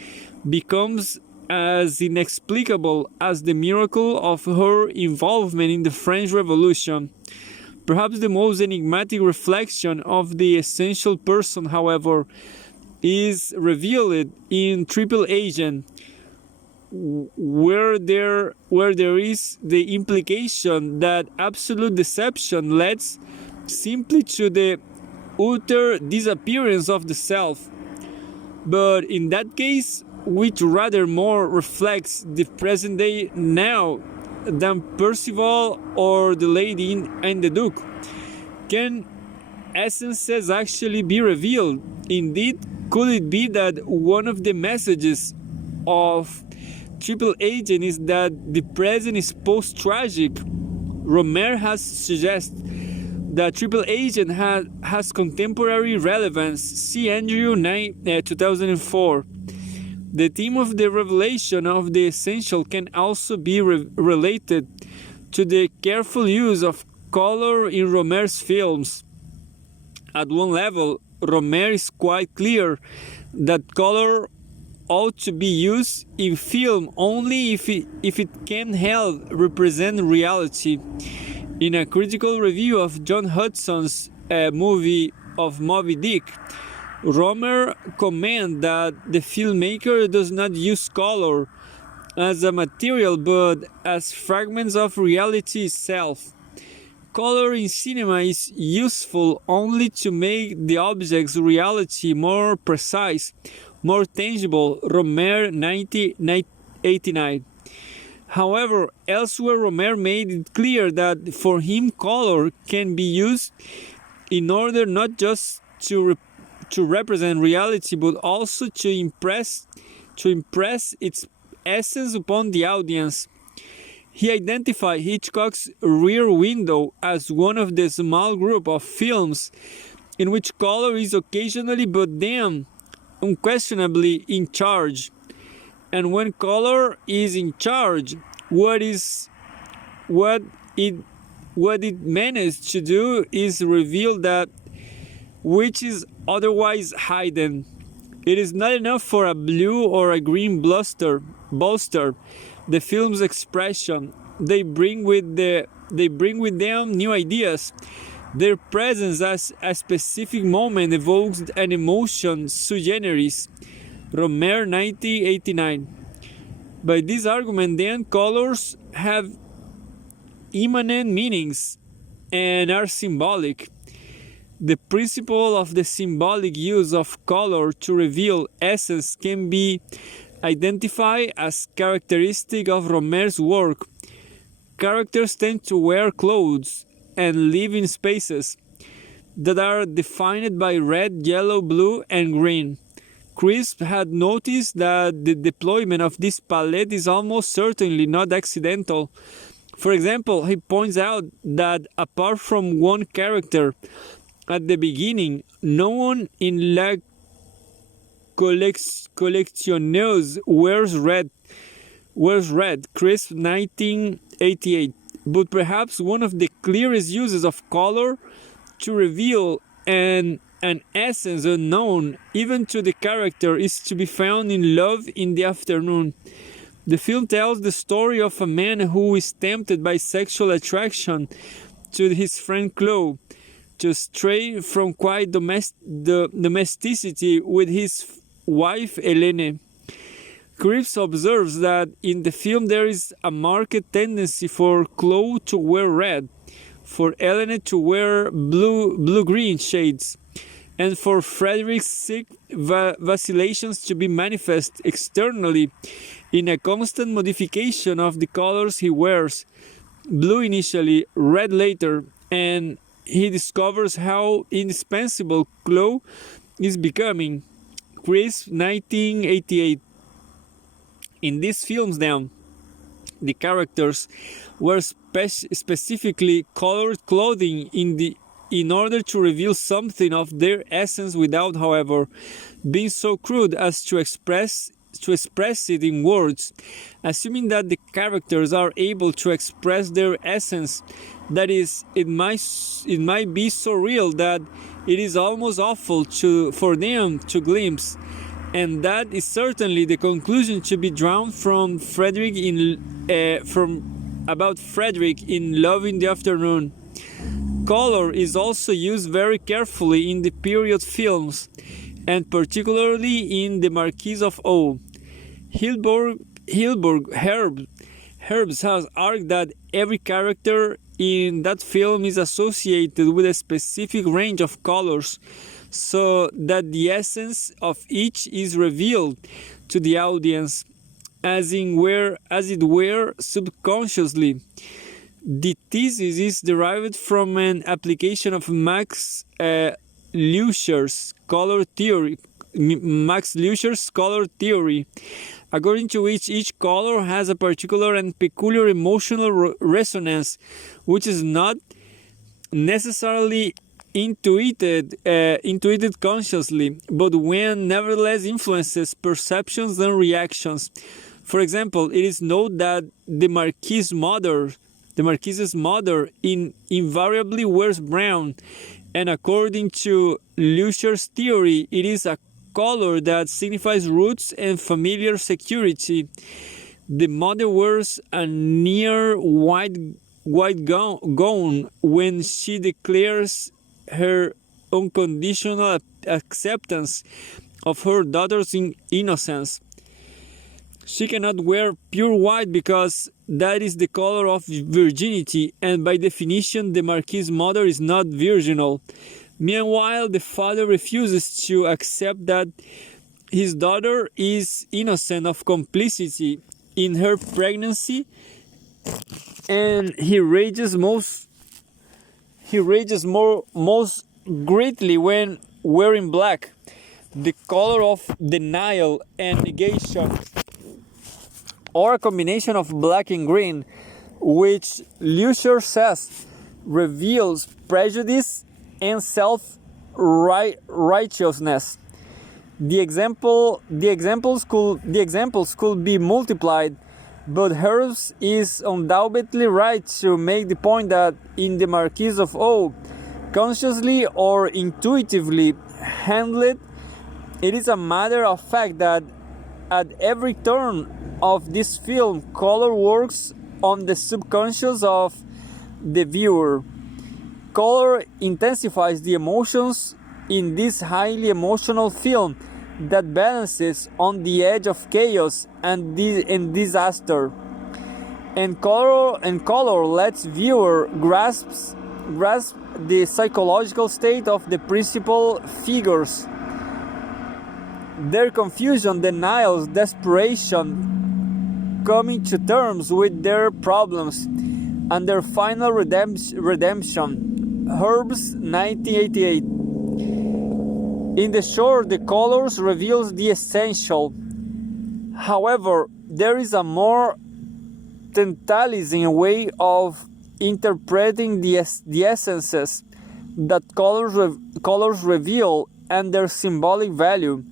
becomes as inexplicable as the miracle of her involvement in the French Revolution. Perhaps the most enigmatic reflection of the essential person, however, is revealed in Triple Agent, where there is the implication that absolute deception leads simply to the utter disappearance of the self. But in that case, which rather more reflects the present day now than Percival or the Lady and the Duke, can essences actually be revealed? Indeed, could it be that one of the messages of Triple Agent is that the present is post-tragic? Rohmer has suggested that Triple Agent has contemporary relevance. See Andrew 2004. The theme of the revelation of the essential can also be related to the careful use of color in Rohmer's films. At one level, Rohmer is quite clear that color ought to be used in film only if it can help represent reality. In a critical review of John Hudson's movie of Moby Dick, Rohmer commented that the filmmaker does not use color as a material but as fragments of reality itself. Color in cinema is useful only to make the object's reality more precise, more tangible. Rohmer 1989. However, elsewhere Rohmer made it clear that for him color can be used in order not just to represent reality but also to impress its essence upon the audience. He identified Hitchcock's Rear Window as one of the small group of films in which color is occasionally but then unquestionably in charge. And when color is in charge, what it managed to do is reveal that which is otherwise hidden. It is not enough for a blue or a green bolster the film's expression. They bring with them new ideas. Their presence at a specific moment evokes an emotion sui generis. Rohmer 1989. By this argument, then, colors have immanent meanings and are symbolic. The principle of the symbolic use of color to reveal essence can be identified as characteristic of Rohmer's work. Characters tend to wear clothes and live in spaces that are defined by red, yellow, blue, and green. Crisp had noticed that the deployment of this palette is almost certainly not accidental. For example, he points out that apart from one character, at the beginning, no one in La Collectionneuse wears red. Crisp 1988. But perhaps one of the clearest uses of color to reveal an essence unknown even to the character is to be found in Love in the Afternoon. The film tells the story of a man who is tempted by sexual attraction to his friend Chloe, to stray from quiet domesticity with his wife Helene. Crisp observes that in the film there is a marked tendency for Chloe to wear red, for Helene to wear blue-green shades, and for Frederick's sick vacillations to be manifest externally in a constant modification of the colors he wears, blue initially, red later, and he discovers how indispensable Chloe is becoming. Crisp 1988. In these films then, the characters wear specifically colored clothing in order to reveal something of their essence without, however, being so crude as to express it in words. Assuming that the characters are able to express their essence, that is, it might be so real that it is almost awful for them to glimpse. And that is certainly the conclusion to be drawn from Frederick about Frederick in Love in the Afternoon. Color is also used very carefully in the period films, and particularly in The Marquis of O. Herbs has argued that every character in that film is associated with a specific range of colors, so that the essence of each is revealed to the audience, as it were subconsciously. The thesis is derived from an application of Max Leucher's color theory, according to which each color has a particular and peculiar emotional resonance, which is not necessarily intuited consciously, but when nevertheless influences perceptions and reactions. For example, it is known that the Marquis's mother invariably wears brown, and according to Leucher's theory, it is a color that signifies roots and familiar security. The mother wears a near white gown when she declares her unconditional acceptance of her daughter's innocence. She cannot wear pure white because that is the color of virginity, and by definition the Marquis's mother is not virginal. Meanwhile, the father refuses to accept that his daughter is innocent of complicity in her pregnancy, and he rages most greatly when wearing black, the color of denial and negation, or a combination of black and green, which Leucher says reveals prejudice and self-righteousness. The examples could be multiplied, but Herbs is undoubtedly right to make the point that in the Marquis of O, consciously or intuitively handled, it is a matter of fact that at every turn of this film, color works on the subconscious of the viewer. Color intensifies the emotions in this highly emotional film that balances on the edge of chaos and disaster. And color lets viewer grasp the psychological state of the principal figures. Their confusion, denials, desperation, coming to terms with their problems, and their final redemption. Herbs, 1988. In the short, the colors reveals the essential. However, there is a more tantalizing way of interpreting the essences that colors reveal and their symbolic value.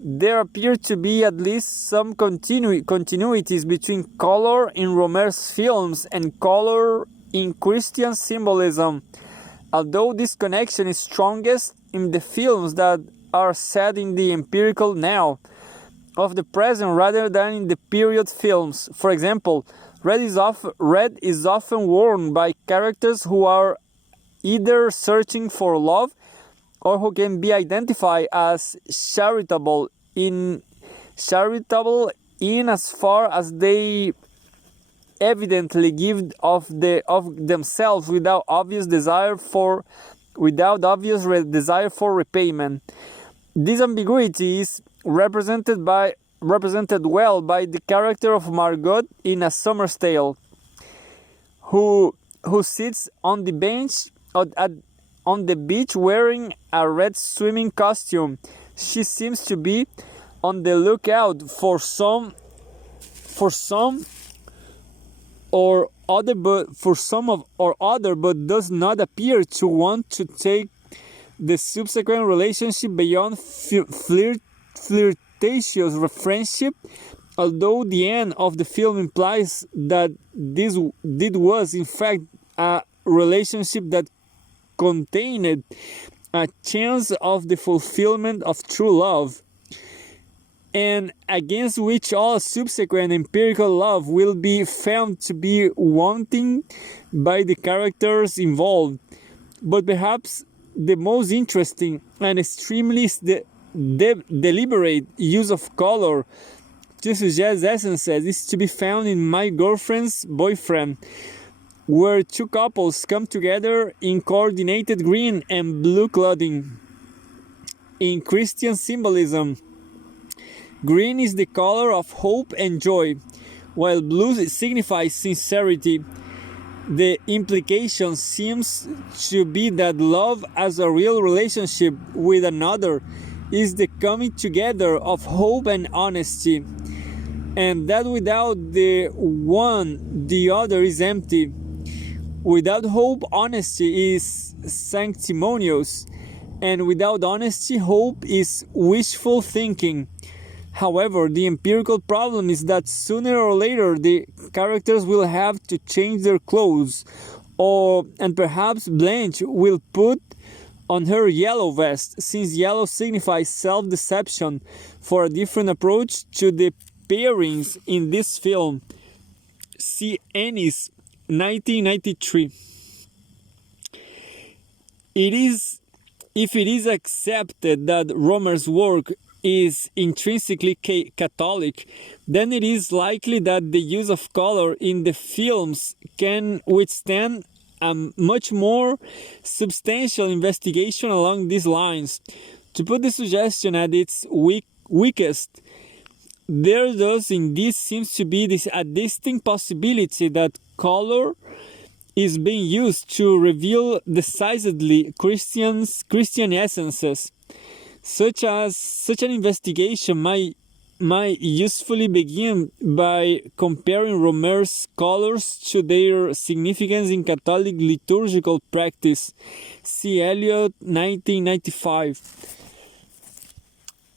There appear to be at least some continuities between color in Rohmer's films and color in Christian symbolism, although this connection is strongest in the films that are set in the empirical now of the present rather than in the period films. For example, red is often worn by characters who are either searching for love or who can be identified as charitable in as far as they evidently give of themselves without obvious desire for repayment. This ambiguity is represented well by the character of Margot in A Summer's Tale, who sits on the bench on the beach wearing a red swimming costume. She seems to be on the lookout for some or other, but does not appear to want to take the subsequent relationship beyond flirtatious friendship, although the end of the film implies that this was in fact a relationship that contained a chance of the fulfillment of true love. and against which all subsequent empirical love will be found to be wanting by the characters involved. But perhaps the most interesting and extremely deliberate use of color to suggest essences is to be found in My Girlfriend's Boyfriend, where two couples come together in coordinated green and blue clothing. In Christian symbolism, green is the color of hope and joy, while blue signifies sincerity. The implication seems to be that love as a real relationship with another is the coming together of hope and honesty, and that without the one, the other is empty. Without hope, honesty is sanctimonious, and without honesty, hope is wishful thinking. However, the empirical problem is that sooner or later the characters will have to change their clothes, and perhaps Blanche will put on her yellow vest, since yellow signifies self-deception, for a different approach to the pairings in this film. See Ennis, 1993. If it is accepted that Rohmer's work is intrinsically Catholic, then it is likely that the use of color in the films can withstand a much more substantial investigation along these lines. To put the suggestion at its weakest, there does indeed seems to be a distinct possibility that color is being used to reveal decidedly Christian essences. Such an investigation might usefully begin by comparing Rohmer's colors to their significance in Catholic liturgical practice. See Eliot, 1995.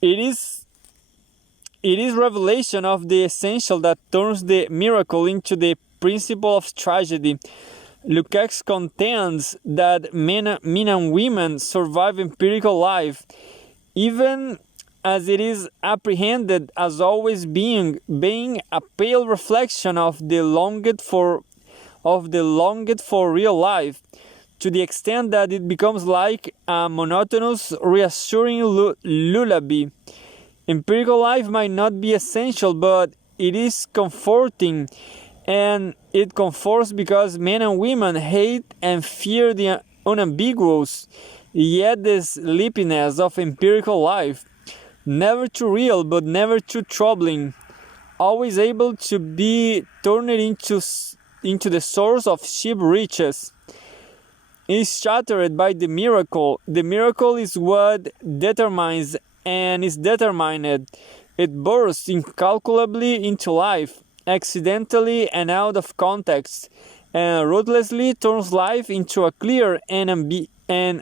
It is revelation of the essential that turns the miracle into the principle of tragedy. Lukács contends that men and women survive empirical life, even as it is apprehended as always being a pale reflection of the longed for real life, to the extent that it becomes like a monotonous, reassuring lullaby. Empirical life might not be essential, but it is comforting, and it comforts because men and women hate and fear the unambiguous, yet the sleepiness of empirical life, never too real but never too troubling, always able to be turned into the source of cheap riches. It is shattered by the miracle. The miracle is what determines and is determined. It bursts incalculably into life, accidentally and out of context, and ruthlessly turns life into a clear and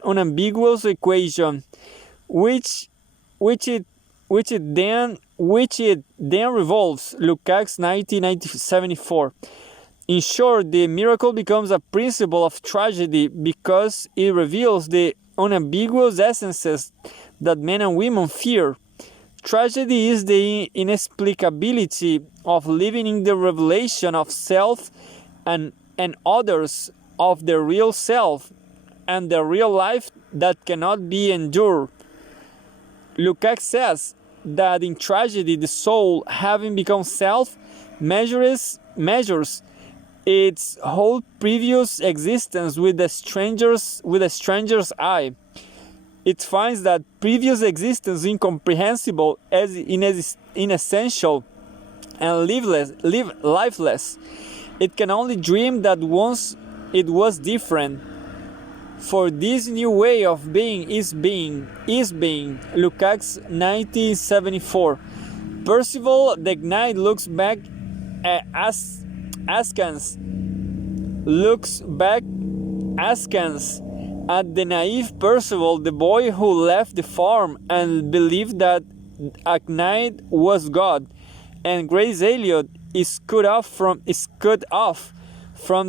unambiguous equation, which it then revolves. Lukács, 1974. In short, the miracle becomes a principle of tragedy because it reveals the unambiguous essences that men and women fear. Tragedy is the inexplicability of living in the revelation of self and others, of the real self and the real life that cannot be endured. Lukács says that in tragedy the soul, having become self, measures its whole previous existence with a stranger's eye. It finds that previous existence incomprehensible, as inessential and lifeless. It can only dream that once it was different. For this new way of being is being. Lukács, 1974. Percival the Knight looks back askance at the naive Percival, the boy who left the farm and believed that a knight was God, and Grace Elliot is cut off from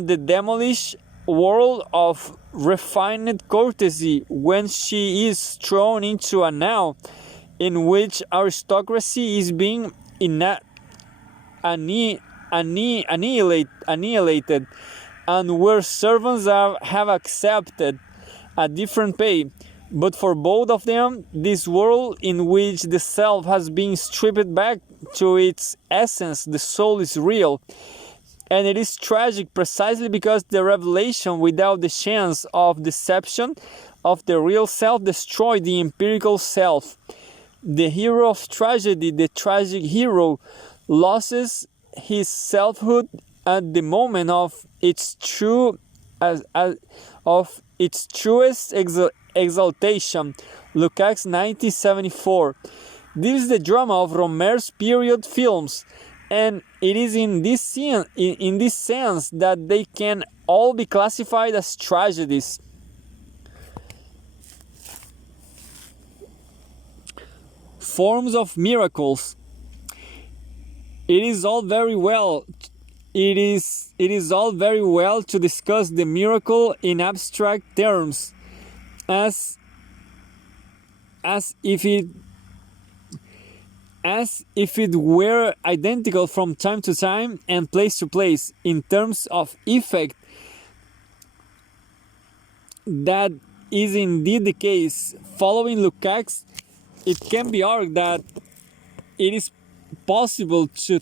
the demolished world of refined courtesy when she is thrown into a now in which aristocracy is being annihilated, and where servants have accepted a different pay. But for both of them, this world in which the self has been stripped back to its essence, the soul is real. And it is tragic precisely because the revelation without the chance of deception of the real self destroyed the empirical self. The hero of tragedy, the tragic hero, loses his selfhood at the moment of its truest exaltation. Lukács 1974. This is the drama of Rohmer's period films, and it is in this sense that they can all be classified as tragedies. Forms of miracles. It is all very well to discuss the miracle in abstract terms, as if it were identical from time to time and place to place. In terms of effect, that is indeed the case. Following Lukács, it can be argued that it is possible to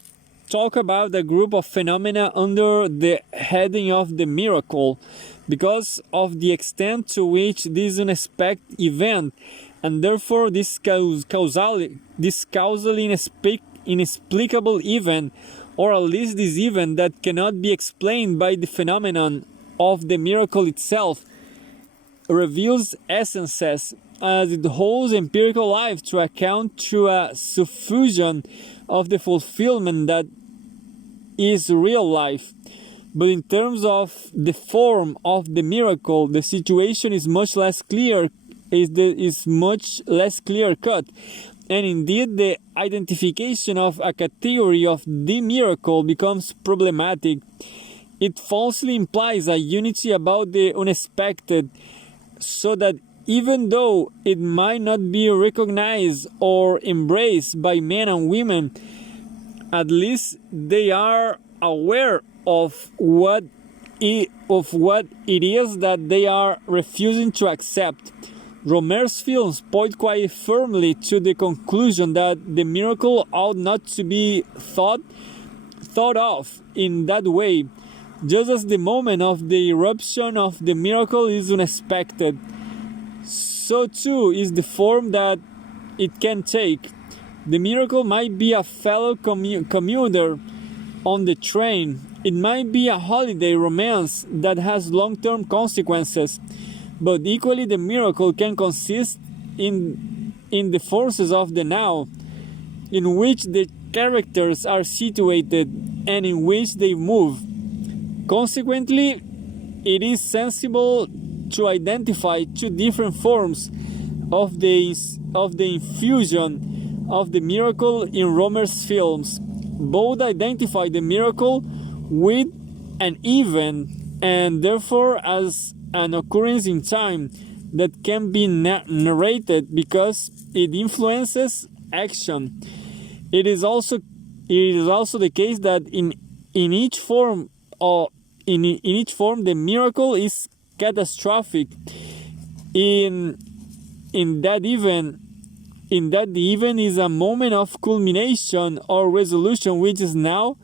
talk about a group of phenomena under the heading of the miracle, because of the extent to which this unexpected event, and therefore this causally inexplicable event, or at least this event that cannot be explained by the phenomenon of the miracle itself, reveals essences, as it holds empirical life to account through a suffusion of the fulfillment that is real life. But in terms of the form of the miracle, the situation is much less clear, is much less clear cut, and indeed the identification of a category of the miracle becomes problematic. It falsely implies a unity about the unexpected, so that even though it might not be recognized or embraced by men and women, at least they are aware of what it is that they are refusing to accept. Rohmer's films point quite firmly to the conclusion that the miracle ought not to be thought of in that way, just as the moment of the eruption of the miracle is unexpected. So too is the form that it can take. The miracle might be a fellow commuter on the train. It might be a holiday romance that has long-term consequences. But equally, the miracle can consist in the forces of the now, in which the characters are situated and in which they move. Consequently, it is sensible to identify two different forms of the infusion of the miracle in Rohmer's films. Both identify the miracle with an event, and therefore as an occurrence in time that can be narrated because it influences action. It is also the case that in each form the miracle is catastrophic. In that the event is a moment of culmination or resolution which is now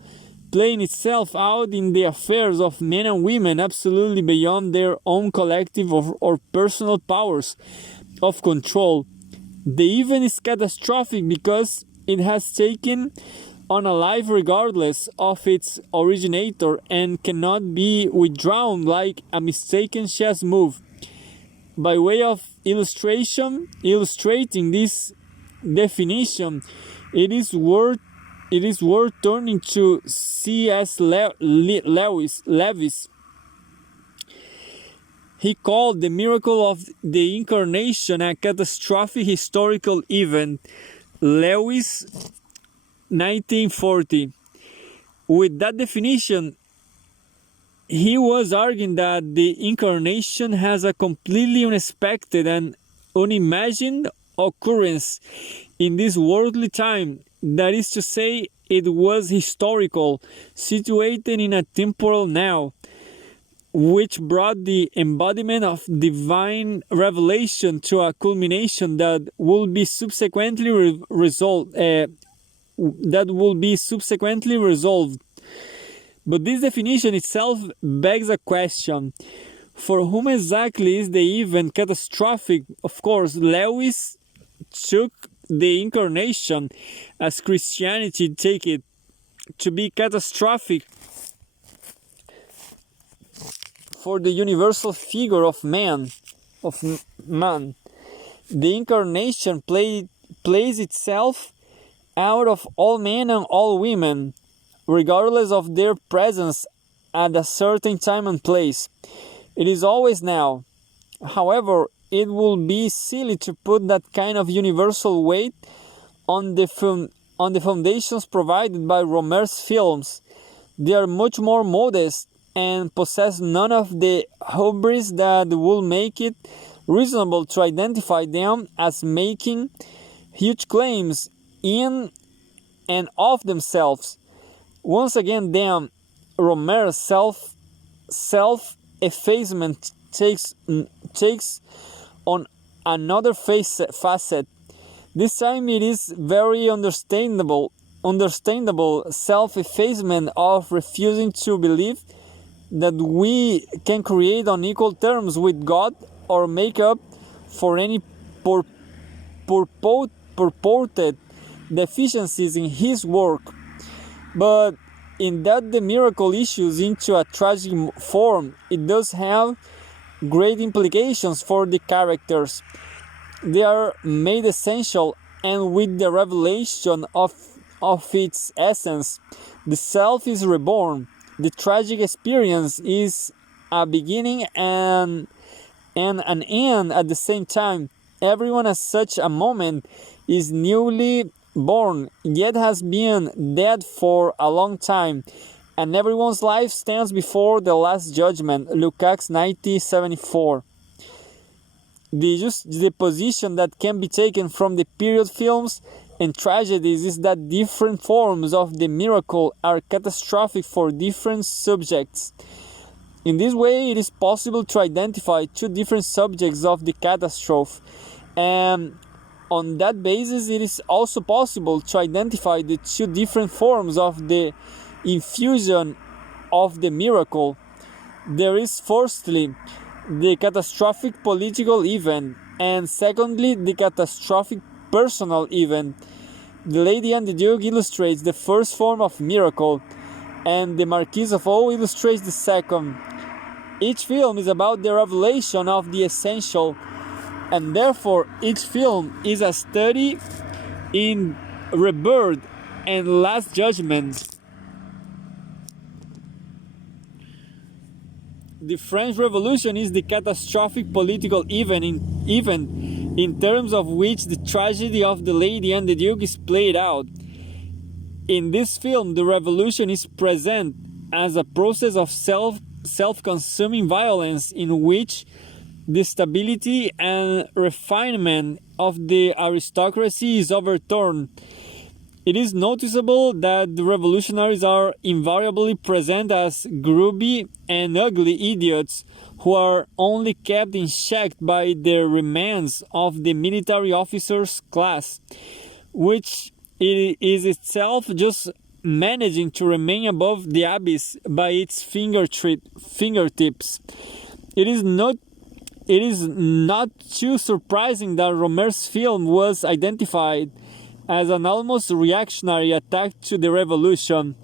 playing itself out in the affairs of men and women absolutely beyond their own collective or personal powers of control. The event is catastrophic because it has taken on a life regardless of its originator and cannot be withdrawn like a mistaken chess move. By way of illustrating this definition, it is worth turning to C.S. Lewis. He called the miracle of the incarnation a catastrophic historical event. Lewis, 1940. With that definition, he was arguing that the incarnation has a completely unexpected and unimagined occurrence in this worldly time, that is to say, it was historical, situated in a temporal now, which brought the embodiment of divine revelation to a culmination that will be subsequently resolved. But this definition itself begs a question. For whom exactly is the event catastrophic? Of course, Lewis took the incarnation, as Christianity take it, to be catastrophic for the universal figure of man. The incarnation plays itself out of all men and all women, regardless of their presence at a certain time and place. It is always now. However, it would be silly to put that kind of universal weight on the foundations provided by Rohmer's films. They are much more modest and possess none of the hubris that will make it reasonable to identify them as making huge claims in and of themselves. Once again, then, Rohmer's self-effacement takes on another facet. This time it is very understandable self-effacement of refusing to believe that we can create on equal terms with God or make up for any purported deficiencies in His work. But in that the miracle issues into a tragic form, it does have great implications for the characters. They are made essential, and with the revelation of its essence, the self is reborn. The tragic experience is a beginning and an end at the same time. Everyone at such a moment is newly born, yet has been dead for a long time, and everyone's life stands before the last judgment. Luke 90:74. The position that can be taken from the period films and tragedies is that different forms of the miracle are catastrophic for different subjects. In this way, it is possible to identify two different subjects of the catastrophe, and on that basis, it is also possible to identify the two different forms of the infusion of the miracle. There is firstly the catastrophic political event, and secondly the catastrophic personal event. The Lady and the Duke illustrates the first form of miracle, and the Marquis of O illustrates the second. Each film is about the revelation of the essential, and therefore each film is a study in rebirth and last judgment. The French Revolution is the catastrophic political event in terms of which the tragedy of the Lady and the Duke is played out. In this film, the revolution is present as a process of self-consuming violence in which the stability and refinement of the aristocracy is overturned. It is noticeable that the revolutionaries are invariably present as grubby and ugly idiots who are only kept in check by the remands of the military officers' class, which is itself just managing to remain above the abyss by its fingertips. It is not too surprising that Rohmer's film was identified as an almost reactionary attack to the revolution,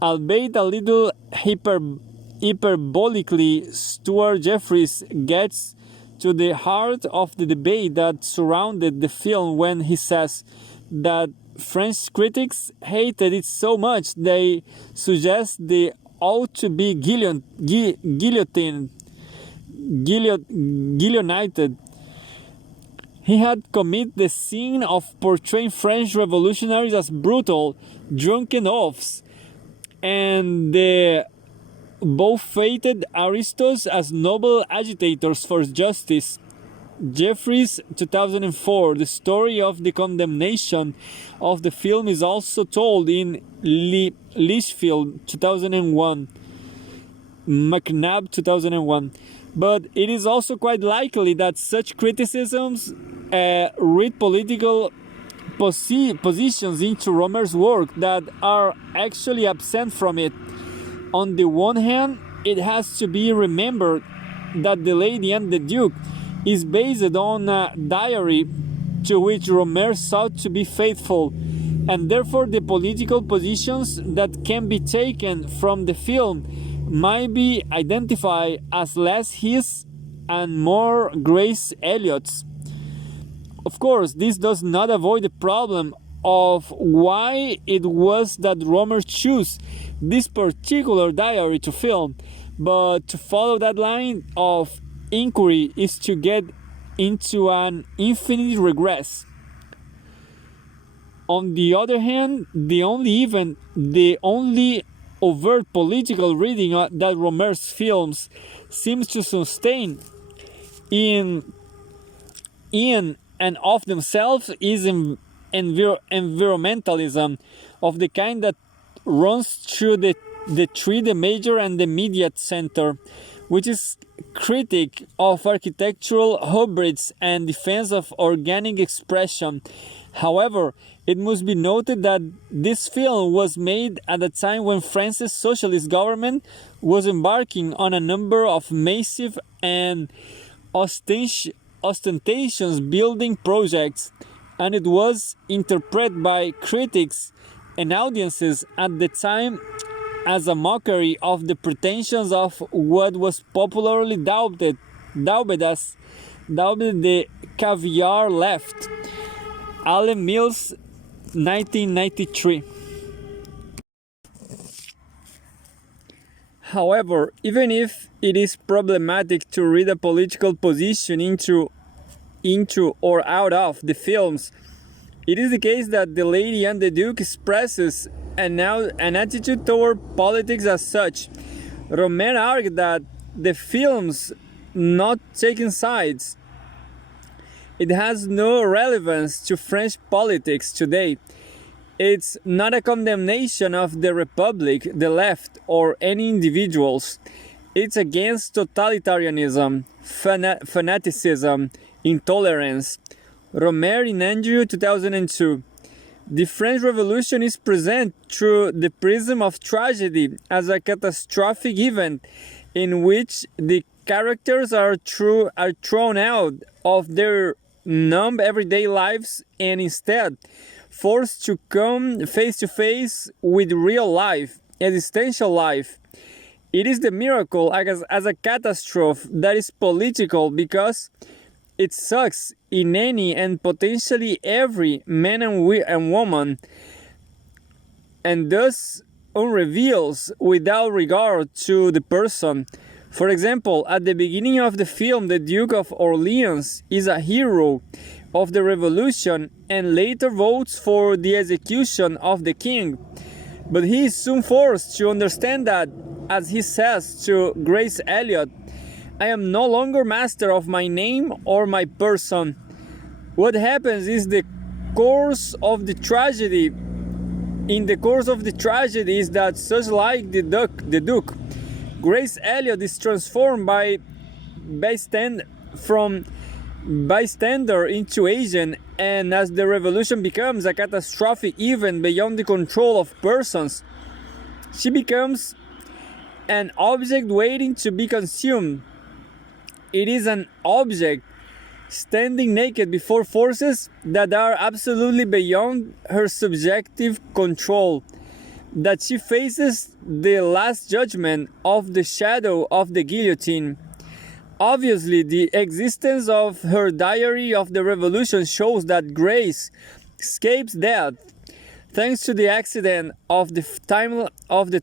albeit a little hyperbolically. Stuart Jeffries gets to the heart of the debate that surrounded the film when he says that French critics hated it so much they suggest they ought to be guillotined. He had committed the sin of portraying French revolutionaries as brutal, drunken oafs, and the both-fated aristos as noble agitators for justice. Jeffries, 2004. The story of the condemnation of the film is also told in Lichfield, 2001. McNabb, 2001. But it is also quite likely that such criticisms read political positions into Rohmer's work that are actually absent from it. On the one hand, it has to be remembered that The Lady and the Duke is based on a diary to which Rohmer sought to be faithful, and therefore the political positions that can be taken from the film might be identified as less his and more Grace Elliott's. Of course, this does not avoid the problem of why it was that Rohmer chose this particular diary to film, but to follow that line of inquiry is to get into an infinite regress. On the other hand, the only overt political reading that Rohmer's films seems to sustain in and of themselves is environmentalism of the kind that runs through the major and the immediate center, which is critique of architectural hybrids and defense of organic expression. However, it must be noted that this film was made at a time when France's socialist government was embarking on a number of massive and ostentatious building projects, and it was interpreted by critics and audiences at the time as a mockery of the pretensions of what was popularly dubbed the caviar left. Alan Mills, 1993. However, even if it is problematic to read a political position into or out of the films, it is the case that The Lady and the Duke expresses an attitude toward politics as such. Rohmer argued that the films not taking sides. It has no relevance to French politics today. It's not a condemnation of the Republic, the left, or any individuals. It's against totalitarianism, fanaticism, intolerance. Rohmer in Andrew, 2002. The French Revolution is presented through the prism of tragedy as a catastrophic event in which the characters are thrown out of their numb everyday lives and instead forced to come face to face with real life, existential life. It is the miracle as a catastrophe that is political because it sucks in any and potentially every man and woman, and thus unreveals without regard to the person. For example, at the beginning of the film, the Duke of Orleans is a hero of the revolution and later votes for the execution of the king. But he is soon forced to understand that, as he says to Grace Elliott, I am no longer master of my name or my person. What happens is the course of the tragedy. In the course of the tragedy is that, such like the Duke, Grace Elliott is transformed from bystander into agent, and as the revolution becomes a catastrophic event beyond the control of persons, she becomes an object waiting to be consumed. It is an object standing naked before forces that are absolutely beyond her subjective control, that she faces the last judgment of the shadow of the guillotine. Obviously, the existence of her diary of the revolution shows that Grace escapes death thanks to the accident of the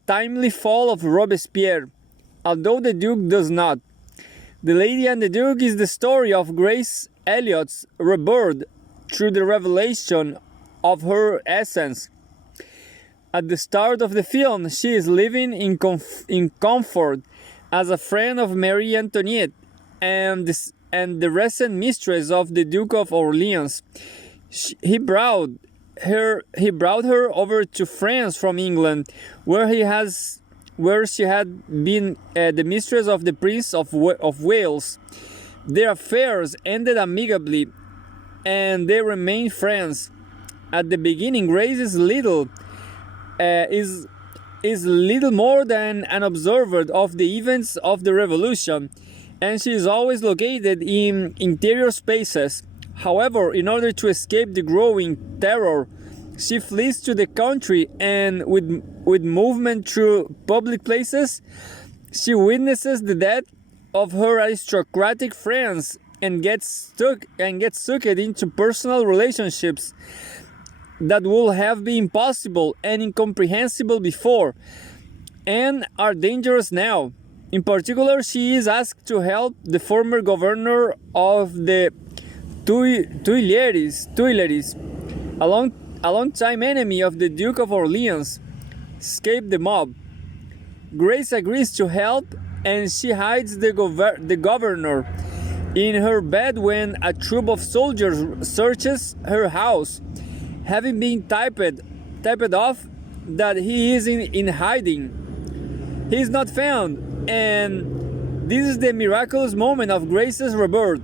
timely fall of Robespierre, although the Duke does not. The Lady and the Duke is the story of Grace Elliott's rebirth through the revelation of her essence. At the start of the film, she is living in comfort as a friend of Marie Antoinette, and and the recent mistress of the Duke of Orleans. He brought her over to France from England, where she had been the mistress of the Prince of Wales. Their affairs ended amicably, and they remained friends. At the beginning, Grace is little more than an observer of the events of the Revolution, and she is always located in interior spaces. However, in order to escape the growing terror, she flees to the country, and with movement through public places, she witnesses the death of her aristocratic friends and gets sucked into personal relationships that would have been impossible and incomprehensible before, and are dangerous now. In particular, she is asked to help the former governor of the Tuileries, a long-time enemy of the Duke of Orleans, escape the mob. Grace agrees to help, and she hides the governor in her bed when a troop of soldiers searches her house, having been tipped off that he is in hiding. He is not found, and this is the miraculous moment of Grace's rebirth.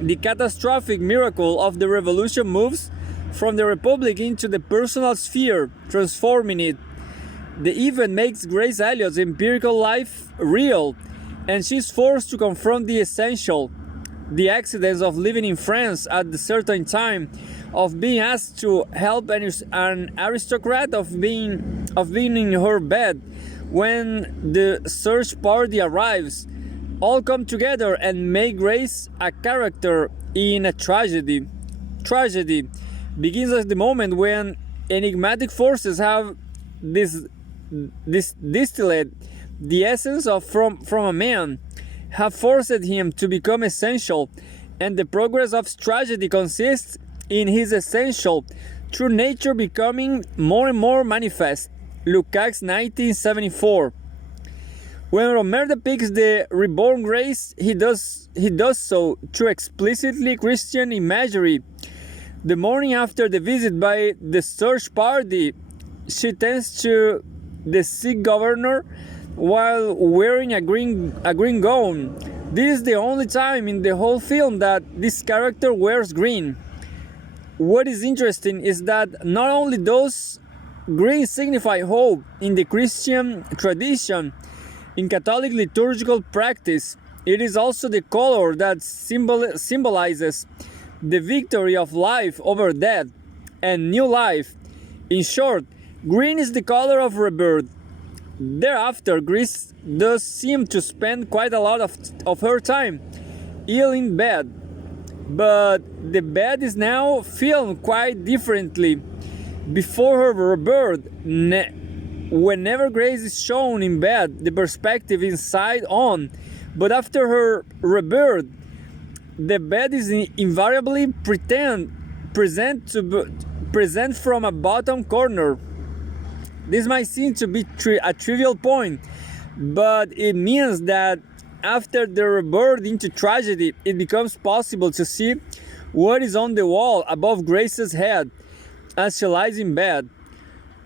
The catastrophic miracle of the Revolution moves from the Republic into the personal sphere, transforming it. The event makes Grace Elliott's empirical life real, and she is forced to confront the essential, the accidents of living in France at a certain time, of being asked to help an aristocrat, of being in her bed when the search party arrives. All come together and make Grace a character in a tragedy. Tragedy begins at the moment when enigmatic forces have distilled the essence from a man, have forced him to become essential, and the progress of tragedy consists in his essential true nature becoming more and more manifest. Lukács 1974. When Rohmer depicts the reborn Grace, he does so through explicitly Christian imagery. The morning after the visit by the search party, she tends to the sick governor while wearing a green gown. This is the only time in the whole film that this character wears green. What is interesting is that not only does green signify hope in the Christian tradition, in Catholic liturgical practice, it is also the color that symbolizes the victory of life over death and new life. In short, green is the color of rebirth. Thereafter, Grace does seem to spend quite a lot of her time ill in bed, but the bed is now filmed quite differently. Before her rebirth, whenever Grace is shown in bed, the perspective is side on, but after her rebirth, the bed is invariably present from a bottom corner. This might seem to be a trivial point, but it means that after the rebirth into tragedy, it becomes possible to see what is on the wall above Grace's head as she lies in bed.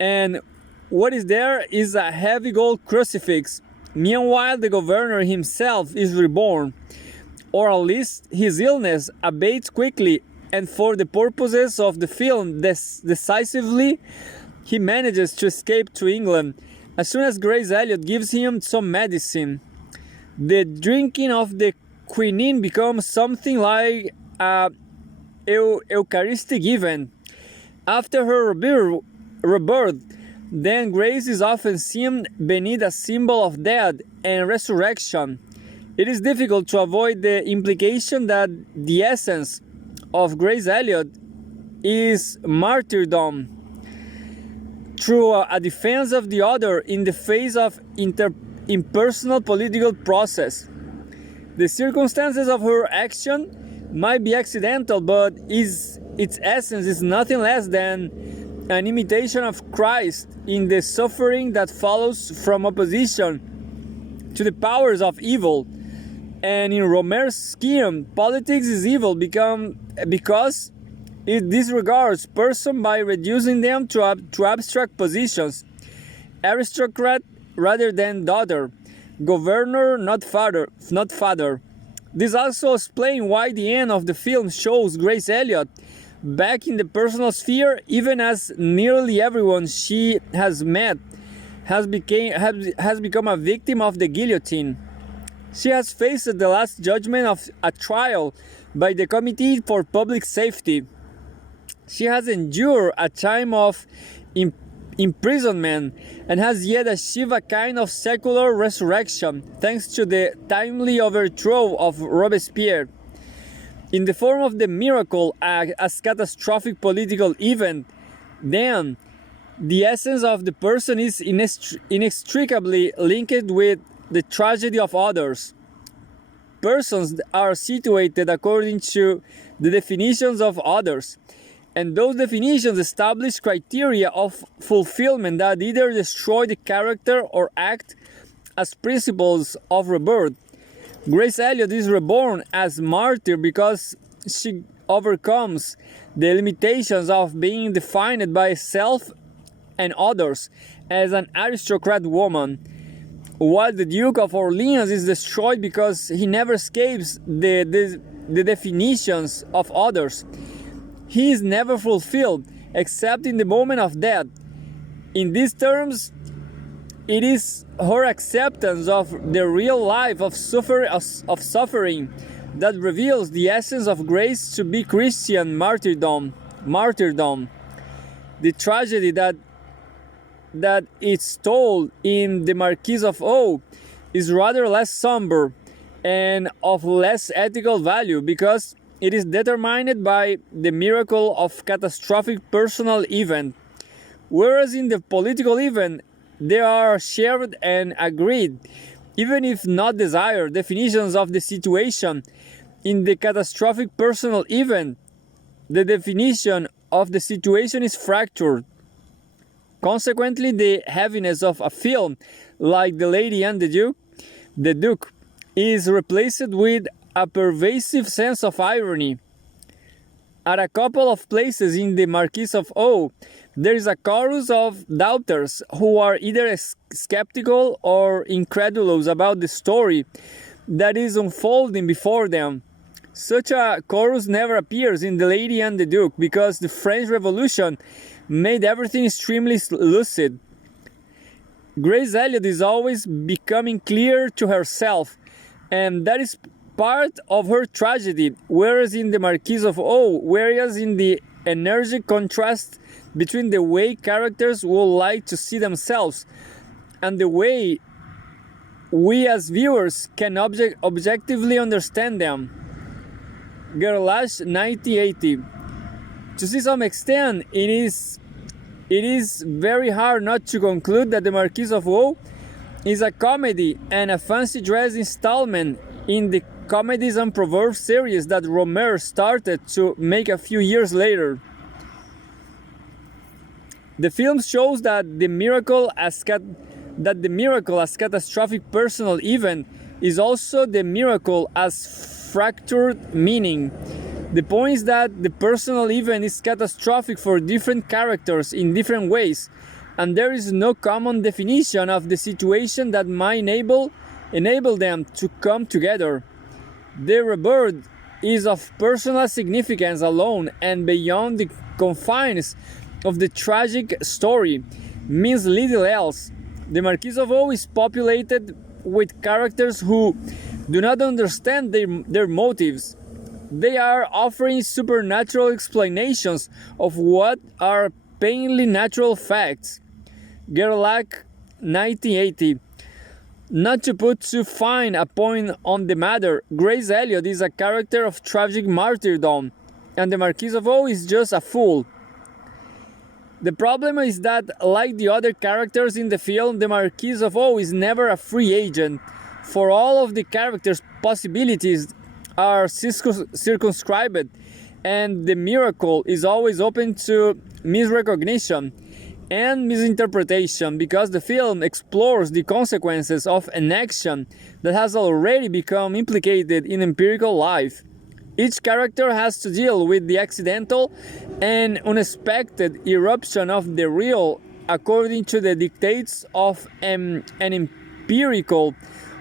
And what is there is a heavy gold crucifix. Meanwhile, the governor himself is reborn, or at least his illness abates quickly, and for the purposes of the film, decisively, he manages to escape to England as soon as Grace Elliott gives him some medicine. The drinking of the quinine becomes something like a Eucharistic event. After her rebirth, then Grace is often seen beneath a symbol of death and resurrection. It is difficult to avoid the implication that the essence of Grace Elliott is martyrdom through a defense of the other in the face of impersonal political process. The circumstances of her action might be accidental, but its essence is nothing less than an imitation of Christ in the suffering that follows from opposition to the powers of evil. And in Rohmer's scheme, politics is evil because it disregards person by reducing them to abstract positions. Aristocrat rather than daughter, governor not father. This also explains why the end of the film shows Grace Elliott back in the personal sphere, even as nearly everyone she has met has become a victim of the guillotine. She has faced the last judgment of a trial by the Committee for Public Safety. She has endured a time of imprisonment and has yet achieved a kind of secular resurrection thanks to the timely overthrow of Robespierre. In the form of the miracle as catastrophic political event, then the essence of the person is inextricably linked with the tragedy of others. Persons are situated according to the definitions of others, and those definitions establish criteria of fulfillment that either destroy the character or act as principles of rebirth. Grace Elliott is reborn as martyr because she overcomes the limitations of being defined by self and others as an aristocrat woman, while the Duke of Orleans is destroyed because he never escapes the definitions of others. He is never fulfilled except in the moment of death. In these terms, it is her acceptance of the real life of suffering that reveals the essence of grace to be Christian martyrdom. The tragedy that it's told in the Marquis of O is rather less somber and of less ethical value because it is determined by the miracle of catastrophic personal event, whereas in the political event there are shared and agreed, even if not desired, definitions of the situation. In the catastrophic personal event, the definition of the situation is fractured. Consequently, the heaviness of a film like The Lady and the Duke is replaced with a pervasive sense of irony. At a couple of places in the Marquis of O, there is a chorus of doubters who are either skeptical or incredulous about the story that is unfolding before them. Such a chorus never appears in The Lady and the Duke because the French Revolution made everything extremely lucid. Grace Elliott is always becoming clear to herself, and that is part of her tragedy, whereas in the Marquis of O, whereas in the energetic contrast between the way characters would like to see themselves and the way we as viewers can objectively understand them. Gerlach 1980. To some extent, it is very hard not to conclude that the Marquis of O is a comedy and a fancy dress installment in the Comedies and Proverbs series that Rohmer started to make a few years later. The film shows that the miracle as catastrophic personal event is also the miracle as fractured meaning. The point is that the personal event is catastrophic for different characters in different ways, and there is no common definition of the situation that might enable them to come together. The rebirth is of personal significance alone and beyond the confines of the tragic story, means little else. The Marquis of O is populated with characters who do not understand their motives. They are offering supernatural explanations of what are painfully natural facts. Gerlach 1980. Not to put too fine a point on the matter, Grace Elliott is a character of tragic martyrdom, and the Marquis of O is just a fool. The problem is that, like the other characters in the film, the Marquis of O is never a free agent. For all of the characters' possibilities are circumscribed, and the miracle is always open to misrecognition. and misinterpretation, because the film explores the consequences of an action that has already become implicated in empirical life. Each character has to deal with the accidental and unexpected eruption of the real according to the dictates of an empirical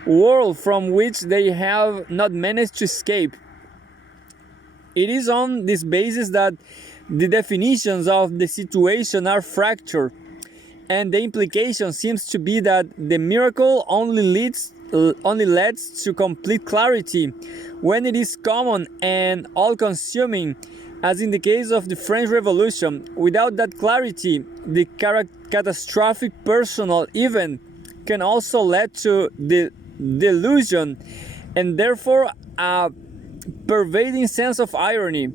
world from which they have not managed to escape. It is on this basis that the definitions of the situation are fractured, and the implication seems to be that the miracle only leads to complete clarity when it is common and all-consuming, as in the case of the French Revolution. Without that clarity, the catastrophic personal event can also lead to the delusion and therefore a pervading sense of irony.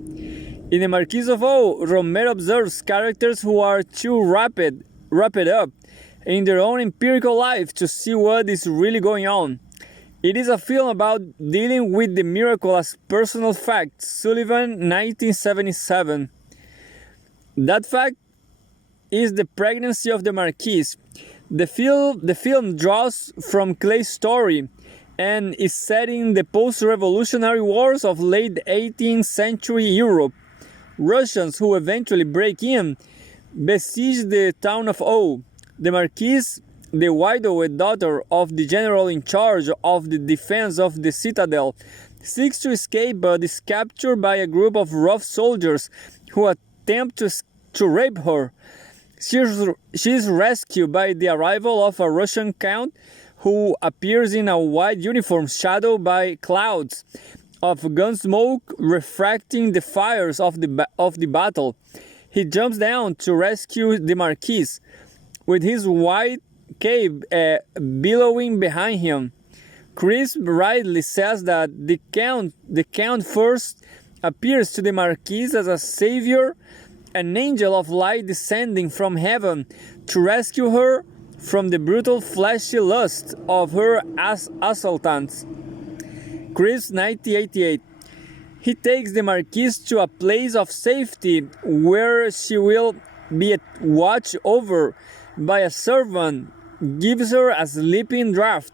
In the Marquis of O, Rohmer observes characters who are too wrapped up in their own empirical life to see what is really going on. It is a film about dealing with the miracle as personal fact. Sullivan, 1977. That fact is the pregnancy of the Marquise. The film draws from Clay's story and is set in the post-revolutionary wars of late 18th century Europe. Russians who eventually break in besiege the town of O. The Marquise, the widowed daughter of the general in charge of the defense of the citadel, seeks to escape but is captured by a group of rough soldiers who attempt to rape her. She is rescued by the arrival of a Russian count who appears in a white uniform shadowed by clouds of gun smoke refracting the fires of the battle. He jumps down to rescue the Marquise, with his white cape billowing behind him. Chris rightly says that the count first appears to the Marquise as a savior, an angel of light descending from heaven to rescue her from the brutal fleshy lust of her assailants. Chris, 1988. He takes the Marquise to a place of safety where she will be watched over by a servant, gives her a sleeping draught,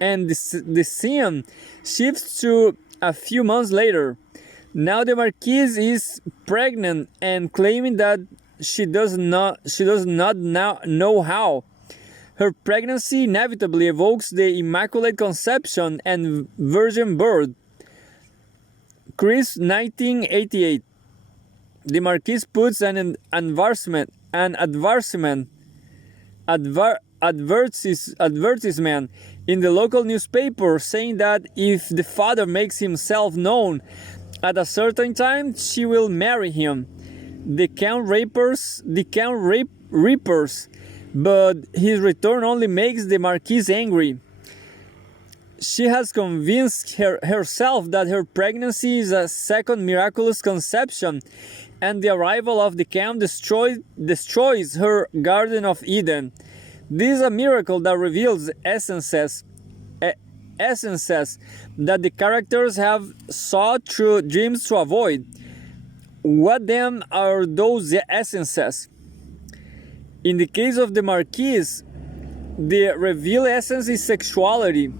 and the scene shifts to a few months later. Now the Marquise is pregnant and claiming that she does not know how. Her pregnancy inevitably evokes the Immaculate Conception and virgin birth. Chris, 1988. The Marquise puts an advertisement in the local newspaper saying that if the father makes himself known at a certain time, she will marry him. The count reapers, but his return only makes the Marquise angry. She has convinced herself that her pregnancy is a second miraculous conception, and the arrival of the count destroys her Garden of Eden. This is a miracle that reveals essences that the characters have sought through dreams to avoid. What then are those essences? In the case of the Marquise, the revealed essence is sexuality.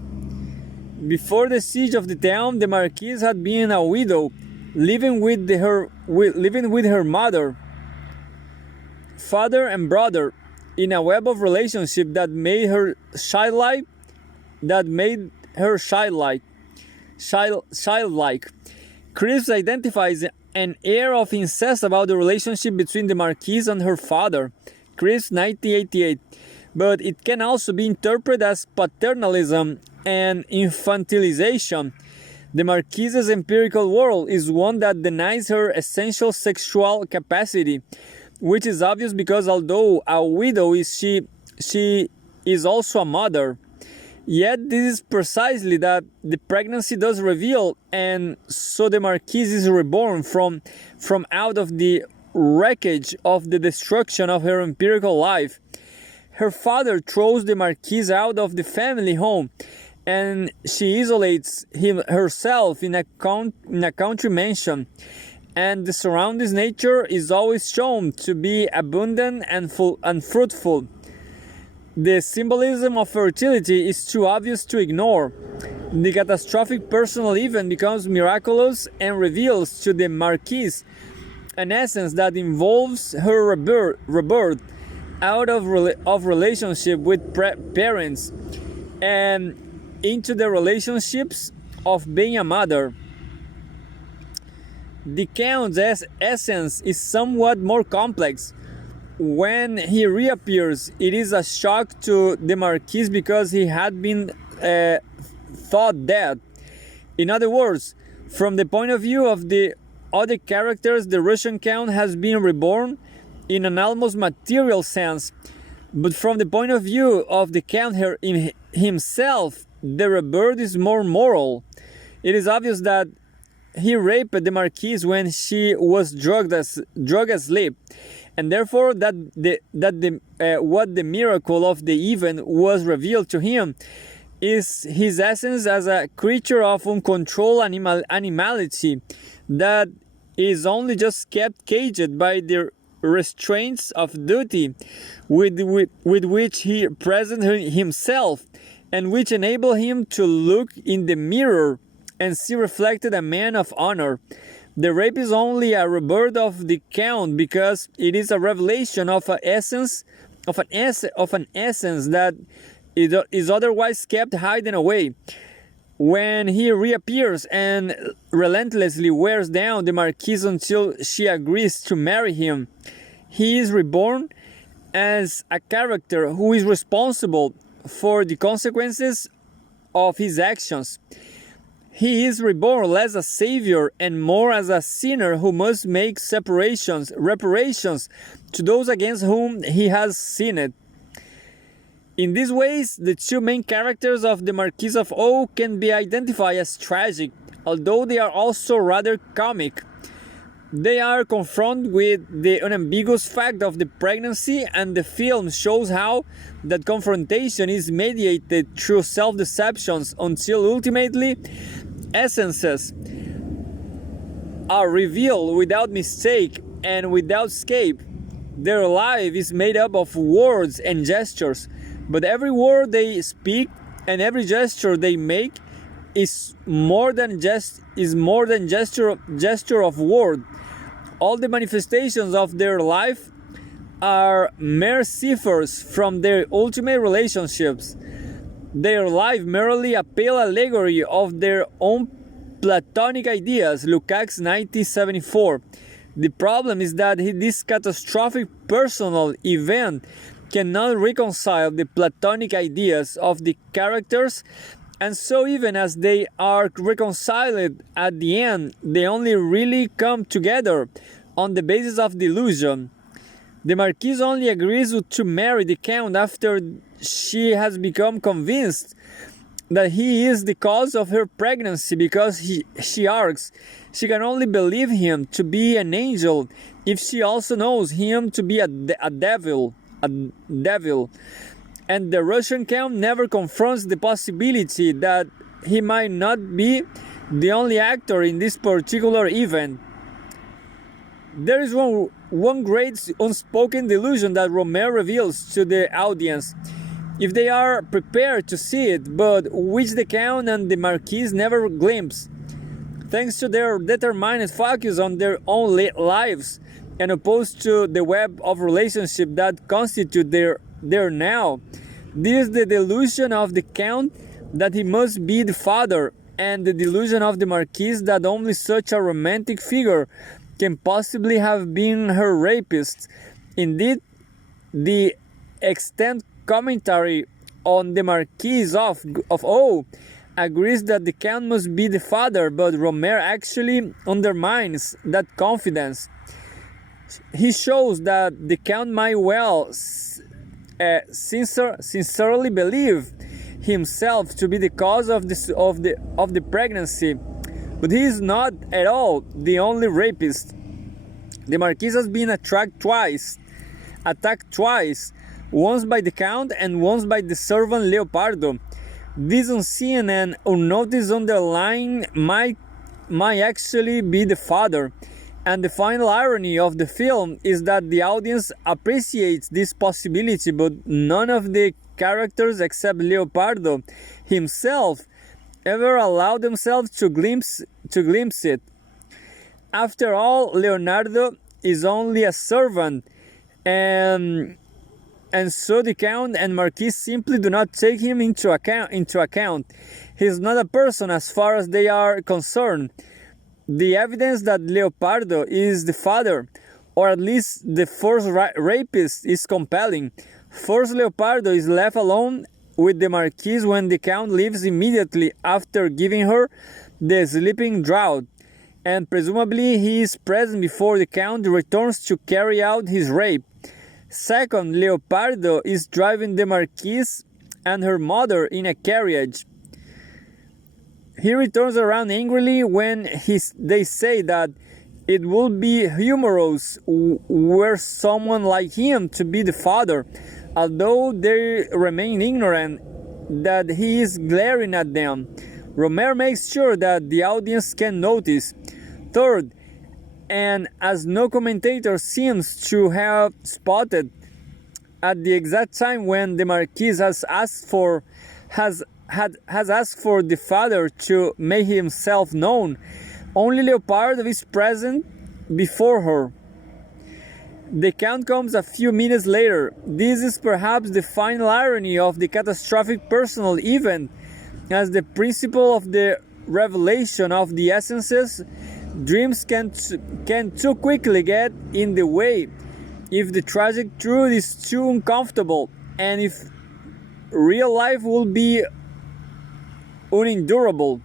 Before the siege of the town, the Marquise had been a widow, living with her mother, father, and brother in a web of relationship that made her childlike. Chris identifies an air of incest about the relationship between the Marquise and her father. Chris, 1988. But it can also be interpreted as paternalism and infantilization. The Marquise's empirical world is one that denies her essential sexual capacity, which is obvious because although a widow she is also a mother. Yet this is precisely that the pregnancy does reveal, and so the Marquise is reborn from out of the wreckage of the destruction of her empirical life. Her father throws the Marquise out of the family home, and she isolates herself in a country mansion. and the surroundings nature is always shown to be abundant and full and fruitful. The symbolism of fertility is too obvious to ignore. The catastrophic personal event becomes miraculous and reveals to the Marquise an essence that involves her rebirth out of relationship with parents and into the relationships of being a mother. The Count's essence is somewhat more complex. When he reappears, it is a shock to the Marquis because he had been thought dead. In other words, from the point of view of the other characters, the Russian Count has been reborn in an almost material sense. But from the point of view of the Count himself, the rebirth is more moral. It is obvious that he raped the Marquise when she was drugged asleep, and therefore what the miracle of the event was revealed to him is his essence as a creature of uncontrolled animality that is only just kept caged by the restraints of duty with which he presents himself, and which enable him to look in the mirror and see reflected a man of honor. The rape is only a rebirth of the Count because it is a revelation of an essence that is otherwise kept hidden away. When he reappears and relentlessly wears down the Marquise until she agrees to marry him, he is reborn as a character who is responsible for the consequences of his actions. He is reborn less a savior and more as a sinner who must make reparations to those against whom he has sinned. In these ways, the two main characters of the Marquis of O can be identified as tragic, although they are also rather comic. They are confronted with the unambiguous fact of the pregnancy, and the film shows how that confrontation is mediated through self-deceptions until ultimately essences are revealed without mistake and without escape. Their life is made up of words and gestures, but every word they speak and every gesture they make is more than gesture of word. All the manifestations of their life are mere ciphers from their ultimate relationships. Their life merely a pale allegory of their own Platonic ideas. Lukács 1974. The problem is that this catastrophic personal event cannot reconcile the Platonic ideas of the characters, and so even as they are reconciled at the end, they only really come together on the basis of delusion. The Marquise only agrees to marry the Count after she has become convinced that he is the cause of her pregnancy, because she argues she can only believe him to be an angel if she also knows him to be a devil. And the Russian Count never confronts the possibility that he might not be the only actor in this particular event. There is one great unspoken delusion that Rohmer reveals to the audience, if they are prepared to see it, but which the Count and the Marquise never glimpse. Thanks to their determined focus on their own lives, and opposed to the web of relationship that constitute their now. This is the delusion of the Count that he must be the father, and the delusion of the Marquise that only such a romantic figure can possibly have been her rapist. Indeed, the extant commentary on the Marquis of O agrees that the Count must be the father, but Rohmer actually undermines that confidence. He shows that the Count might well sincerely believe himself to be the cause of the pregnancy, but he is not at all the only rapist. The Marquis has been attacked twice, once by the Count and once by the servant Leopardo. This unseen and unnoticed underlying might actually be the father, And the final irony of the film is that the audience appreciates this possibility, but none of the characters except Leopardo himself ever allow themselves to glimpse it. After all, Leonardo is only a servant, and so the Count and Marquis simply do not take him into account. He's not a person as far as they are concerned. The evidence that Leopardo is the father, or at least the first rapist, is compelling. First, Leopardo is left alone with the Marquise when the Count leaves immediately after giving her the sleeping draught, and presumably he is present before the Count returns to carry out his rape. Second, Leopardo is driving the Marquise and her mother in a carriage. He returns around angrily when they say that it would be humorous were someone like him to be the father, although they remain ignorant that he is glaring at them. Rohmer makes sure that the audience can notice. Third, and as no commentator seems to have spotted, at the exact time when the Marquis has asked for the father to make himself known, only Leopardo is present before her. The Count comes a few minutes later. This is perhaps the final irony of the catastrophic personal event, as the principle of the revelation of the essences. Dreams can too quickly get in the way if the tragic truth is too uncomfortable, and if real life will be unendurable.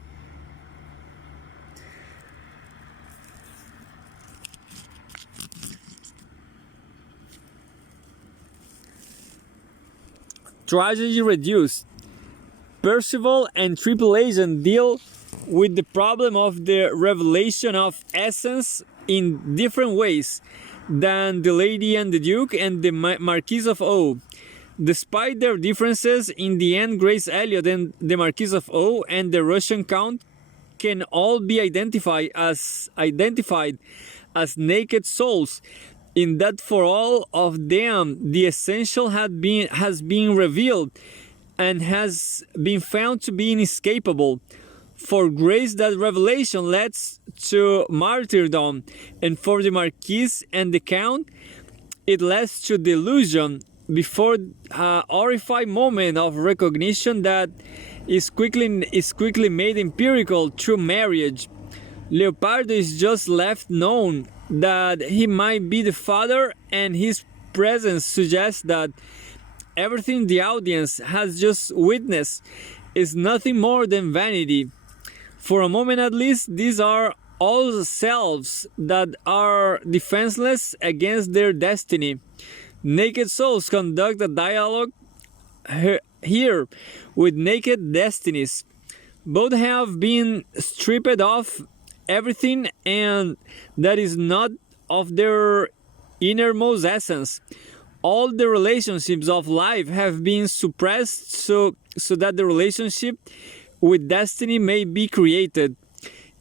Tragedy reduced. Percival and Triple Agent deal with the problem of the revelation of essence in different ways than the Lady and the Duke and the Marquis of O. Despite their differences, in the end, Grace Elliot and the Marquis of O and the Russian Count can all be identified as naked souls, in that for all of them the essential has been revealed and has been found to be inescapable. For Grace, that revelation leads to martyrdom, and for the Marquis and the Count, it leads to delusion before a horrified moment of recognition that is quickly made empirical through marriage. Leopardo is just left known that he might be the father, and his presence suggests that everything the audience has just witnessed is nothing more than vanity. For a moment at least, these are all selves that are defenseless against their destiny. Naked souls conduct a dialogue here with naked destinies. Both have been stripped of everything, and that is not of their innermost essence. All the relationships of life have been suppressed so that the relationship with destiny may be created.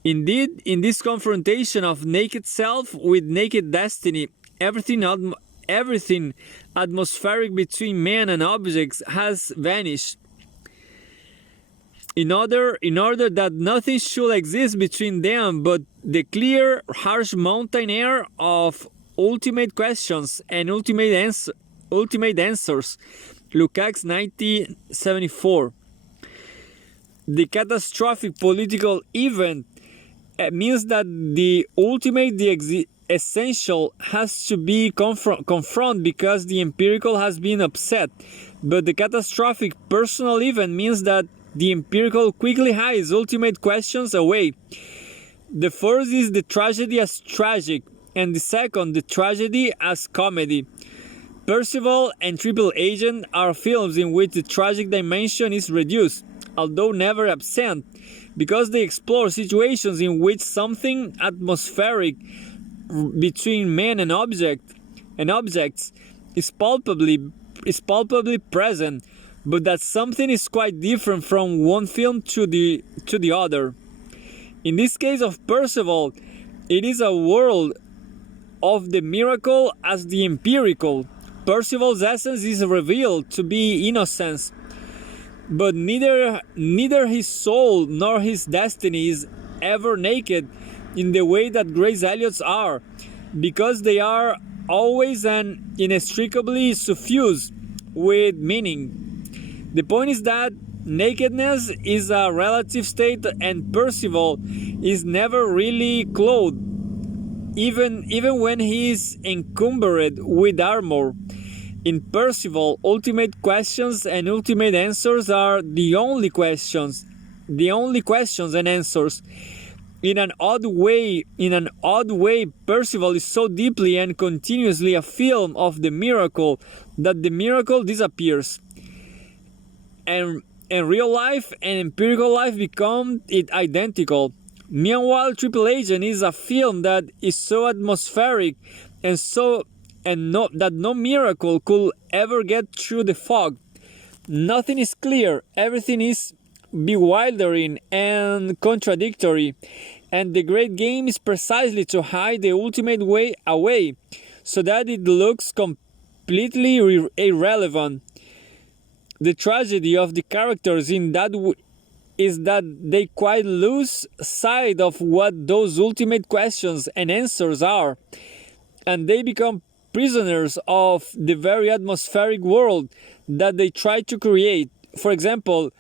Indeed, in this confrontation of naked self with naked destiny, everything atmospheric between man and objects has vanished. In order that nothing should exist between them but the clear, harsh mountain air of ultimate questions and ultimate answers. Lukács, 1974. The catastrophic political event means that the ultimate, the essential, has to be confronted because the empirical has been upset. But the catastrophic personal event means that the empirical quickly hides ultimate questions away. The first is the tragedy as tragic, and the second, the tragedy as comedy. Percival and Triple Agent are films in which the tragic dimension is reduced, although never absent, because they explore situations in which something atmospheric between man and objects is palpably present, but that something is quite different from one film to the other. In this case of Percival, it is a world of the miracle as the empirical. Percival's essence is revealed to be innocence, but neither his soul nor his destiny is ever naked in the way that Grace Elliott's are, because they are always and inextricably suffused with meaning. The point is that nakedness is a relative state, and Percival is never really clothed, even when he is encumbered with armor. In Percival, ultimate questions and ultimate answers are the only questions and answers. In an odd way, Percival is so deeply and continuously a film of the miracle that the miracle disappears, and real life and empirical life become identical. Meanwhile, Triple Agent is a film that is so atmospheric and that no miracle could ever get through the fog. Nothing is clear, everything is bewildering and contradictory, and the great game is precisely to hide the ultimate way away, so that it looks completely irrelevant. The tragedy of the characters in that is that they quite lose sight of what those ultimate questions and answers are, and they become prisoners of the very atmospheric world that they try to create. For example,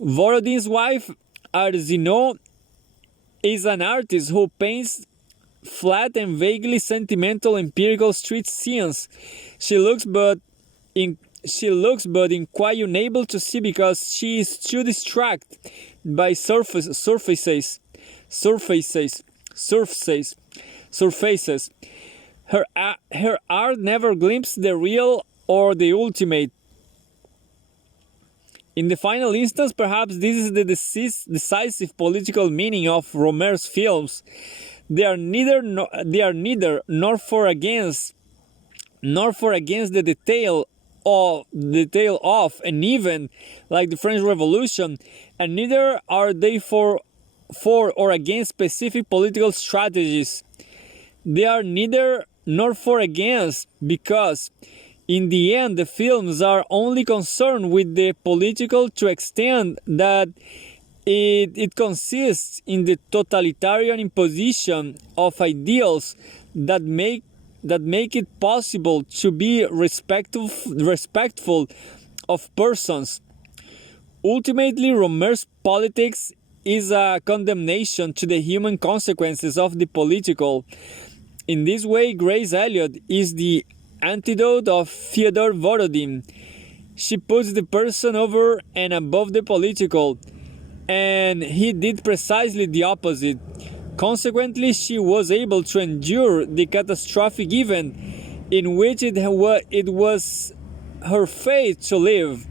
Borodin's wife, Arzino, is an artist who paints flat and vaguely sentimental empirical street scenes. She looks but in quite unable to see because she is too distracted by surfaces. Her art never glimpses the real or the ultimate. In the final instance, perhaps this is the decisive political meaning of Rohmer's films. They are neither nor for against the detail of an event like the French Revolution, and neither are they for or against specific political strategies. They are neither nor for against, because in the end the films are only concerned with the political to extent that it consists in the totalitarian imposition of ideals that make it possible to be respectful of persons. Ultimately, Rohmer's politics is a condemnation to the human consequences of the political. In this way, Grace Elliott is the antidote of Fyodor Borodin. She puts the person over and above the political, and he did precisely the opposite. Consequently, she was able to endure the catastrophic event in which it was her fate to live,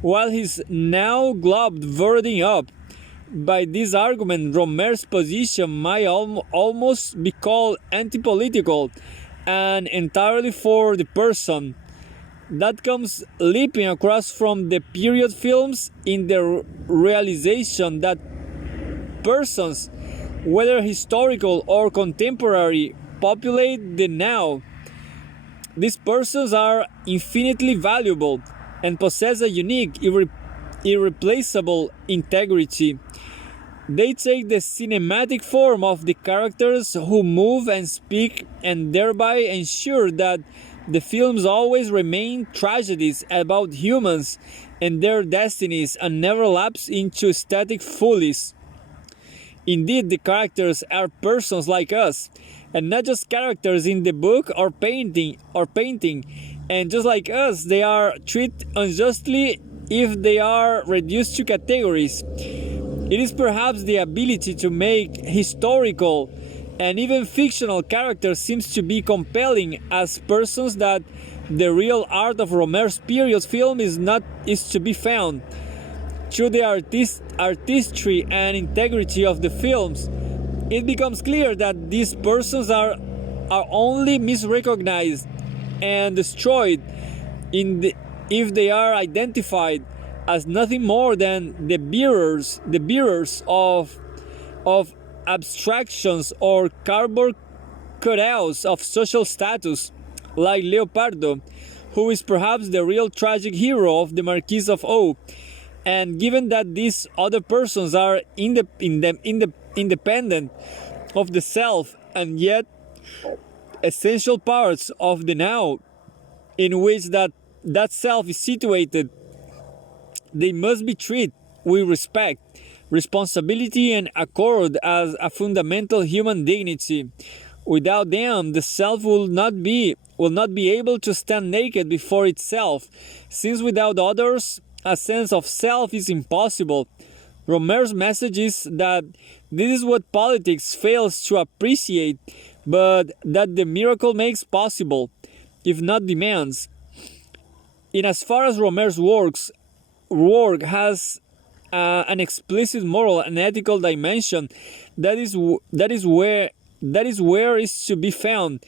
while he's now gloved Borodin up. By this argument, Rohmer's position might almost be called anti-political and entirely for the person. That comes leaping across from the period films in the realization that persons, whether historical or contemporary, populate the now. These persons are infinitely valuable and possess a unique, irreplaceable integrity. They take the cinematic form of the characters who move and speak, and thereby ensure that the films always remain tragedies about humans and their destinies and never lapse into static follies. Indeed, the characters are persons like us, and not just characters in the book or painting. And just like us, they are treated unjustly if they are reduced to categories. It is perhaps the ability to make historical and even fictional characters seems to be compelling as persons that the real art of Rohmer's period film is to be found. Through the artistry and integrity of the films, it becomes clear that these persons are only misrecognized and destroyed if they are identified as nothing more than the bearers of abstractions or cardboard cutouts of social status, like Leopardo, who is perhaps the real tragic hero of the Marquis of O. And given that these other persons are independent of the self and yet essential parts of the now in which that self is situated, they must be treated with respect, responsibility, and accord as a fundamental human dignity. Without them, the self will not be able to stand naked before itself, since without others, a sense of self is impossible. Rohmer's message is that this is what politics fails to appreciate, but that the miracle makes possible, if not demands. In as far as Rohmer's work has an explicit moral and ethical dimension, that is where is to be found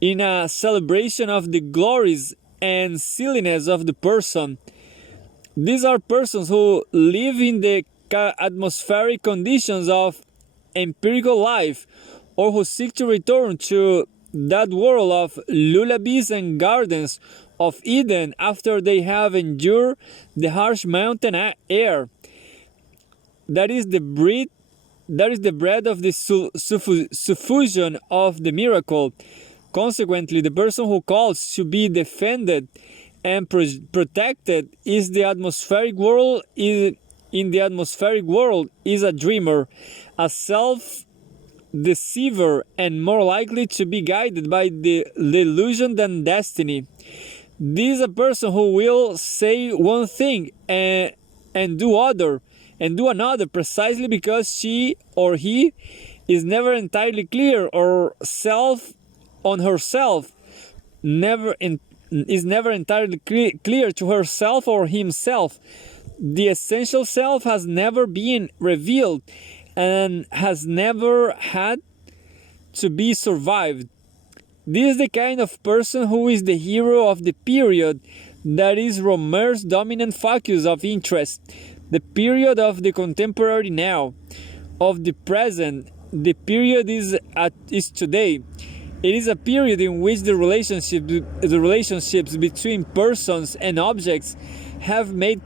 in a celebration of the glories and silliness of the person. These are persons who live in the atmospheric conditions of empirical life, or who seek to return to that world of lullabies and gardens of Eden after they have endured the harsh mountain air. That is the bread of the suffusion of the miracle. Consequently, the person who calls to be defended and protected is the atmospheric world. In the atmospheric world is a dreamer, a self-deceiver, and more likely to be guided by the illusion than destiny. This is a person who will say one thing and do another precisely because she or he is never entirely clear or on herself, is never entirely clear to herself or himself. The essential self has never been revealed and has never had to be survived. This is the kind of person who is the hero of the period that is Rohmer's dominant focus of interest. The period of the contemporary now, of the present. The period is today. It is a period in which the relationships between persons and objects have made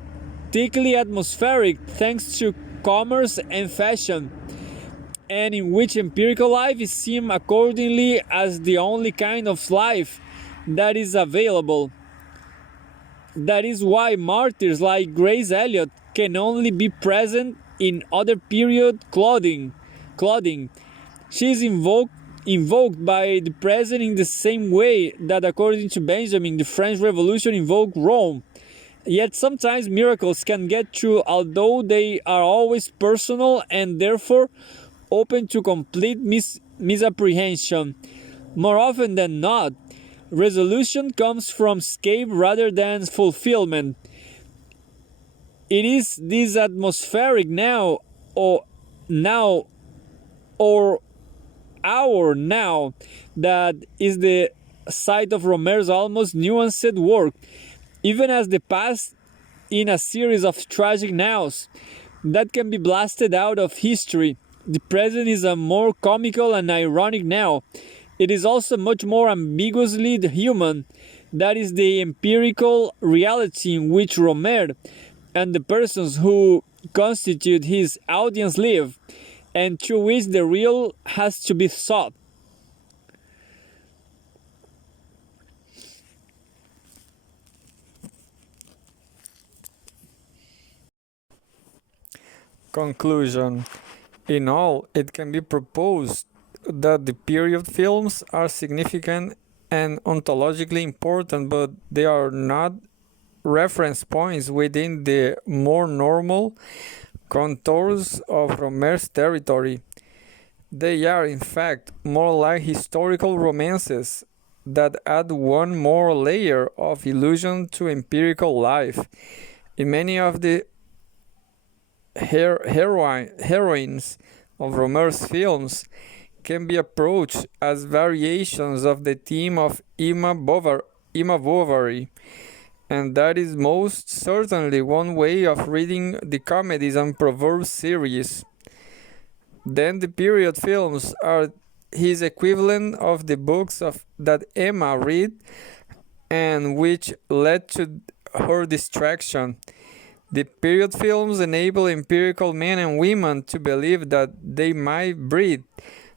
thickly atmospheric thanks to commerce and fashion, and in which empirical life is seen accordingly as the only kind of life that is available. That is why martyrs like Grace Elliot can only be present in other period clothing. She is invoked by the present in the same way that, according to Benjamin, the French Revolution invoked Rome. Yet sometimes miracles can get through, although they are always personal and therefore open to complete misapprehension. More often than not, resolution comes from escape rather than fulfillment. It is this atmospheric now or our now that is the site of Rohmer's almost nuanced work. Even as the past in a series of tragic nows that can be blasted out of history, the present is a more comical and ironic now. It is also much more ambiguously human. That is the empirical reality in which Rohmer and the persons who constitute his audience live, and through which the real has to be sought. Conclusion. In all, it can be proposed that the period films are significant and ontologically important, but they are not reference points within the more normal contours of Rohmer's territory. They are, in fact, more like historical romances that add one more layer of illusion to empirical life. In many of the heroines of Rohmer's films can be approached as variations of the theme of Emma Bovary, and that is most certainly one way of reading the Comedies and Proverbs series. Then the period films are his equivalent of the books that Emma read and which led to her distraction. The period films enable empirical men and women to believe that they might breathe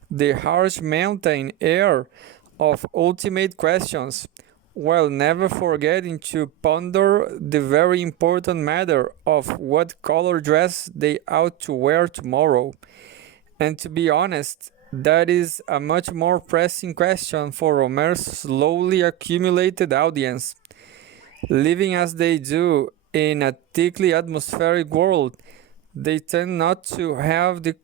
the harsh mountain air of ultimate questions, while never forgetting to ponder the very important matter of what color dress they ought to wear tomorrow. And to be honest, that is a much more pressing question for Rohmer's slowly accumulated audience. Living as they do in a thickly atmospheric world, they tend not to have the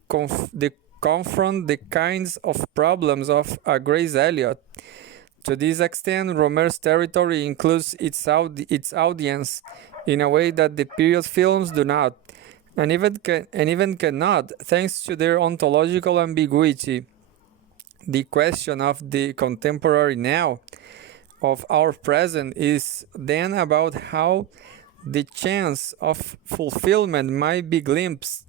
confront the kinds of problems of a Grace Elliott. To this extent, Rohmer's territory includes its audience in a way that the period films do not, and even cannot, thanks to their ontological ambiguity. The question of the contemporary now, of our present, is then about how the chance of fulfillment might be glimpsed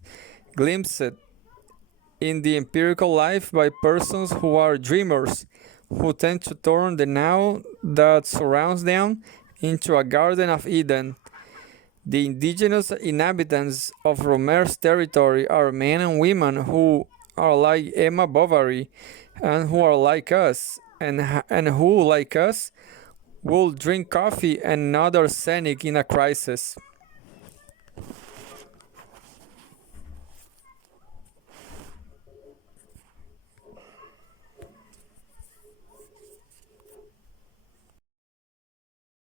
in the empirical life by persons who are dreamers, who tend to turn the now that surrounds them into a Garden of Eden. The indigenous inhabitants of Rohmer's territory are men and women who are like Emma Bovary and who are like us, and who, like us, will drink coffee and not arsenic in a crisis.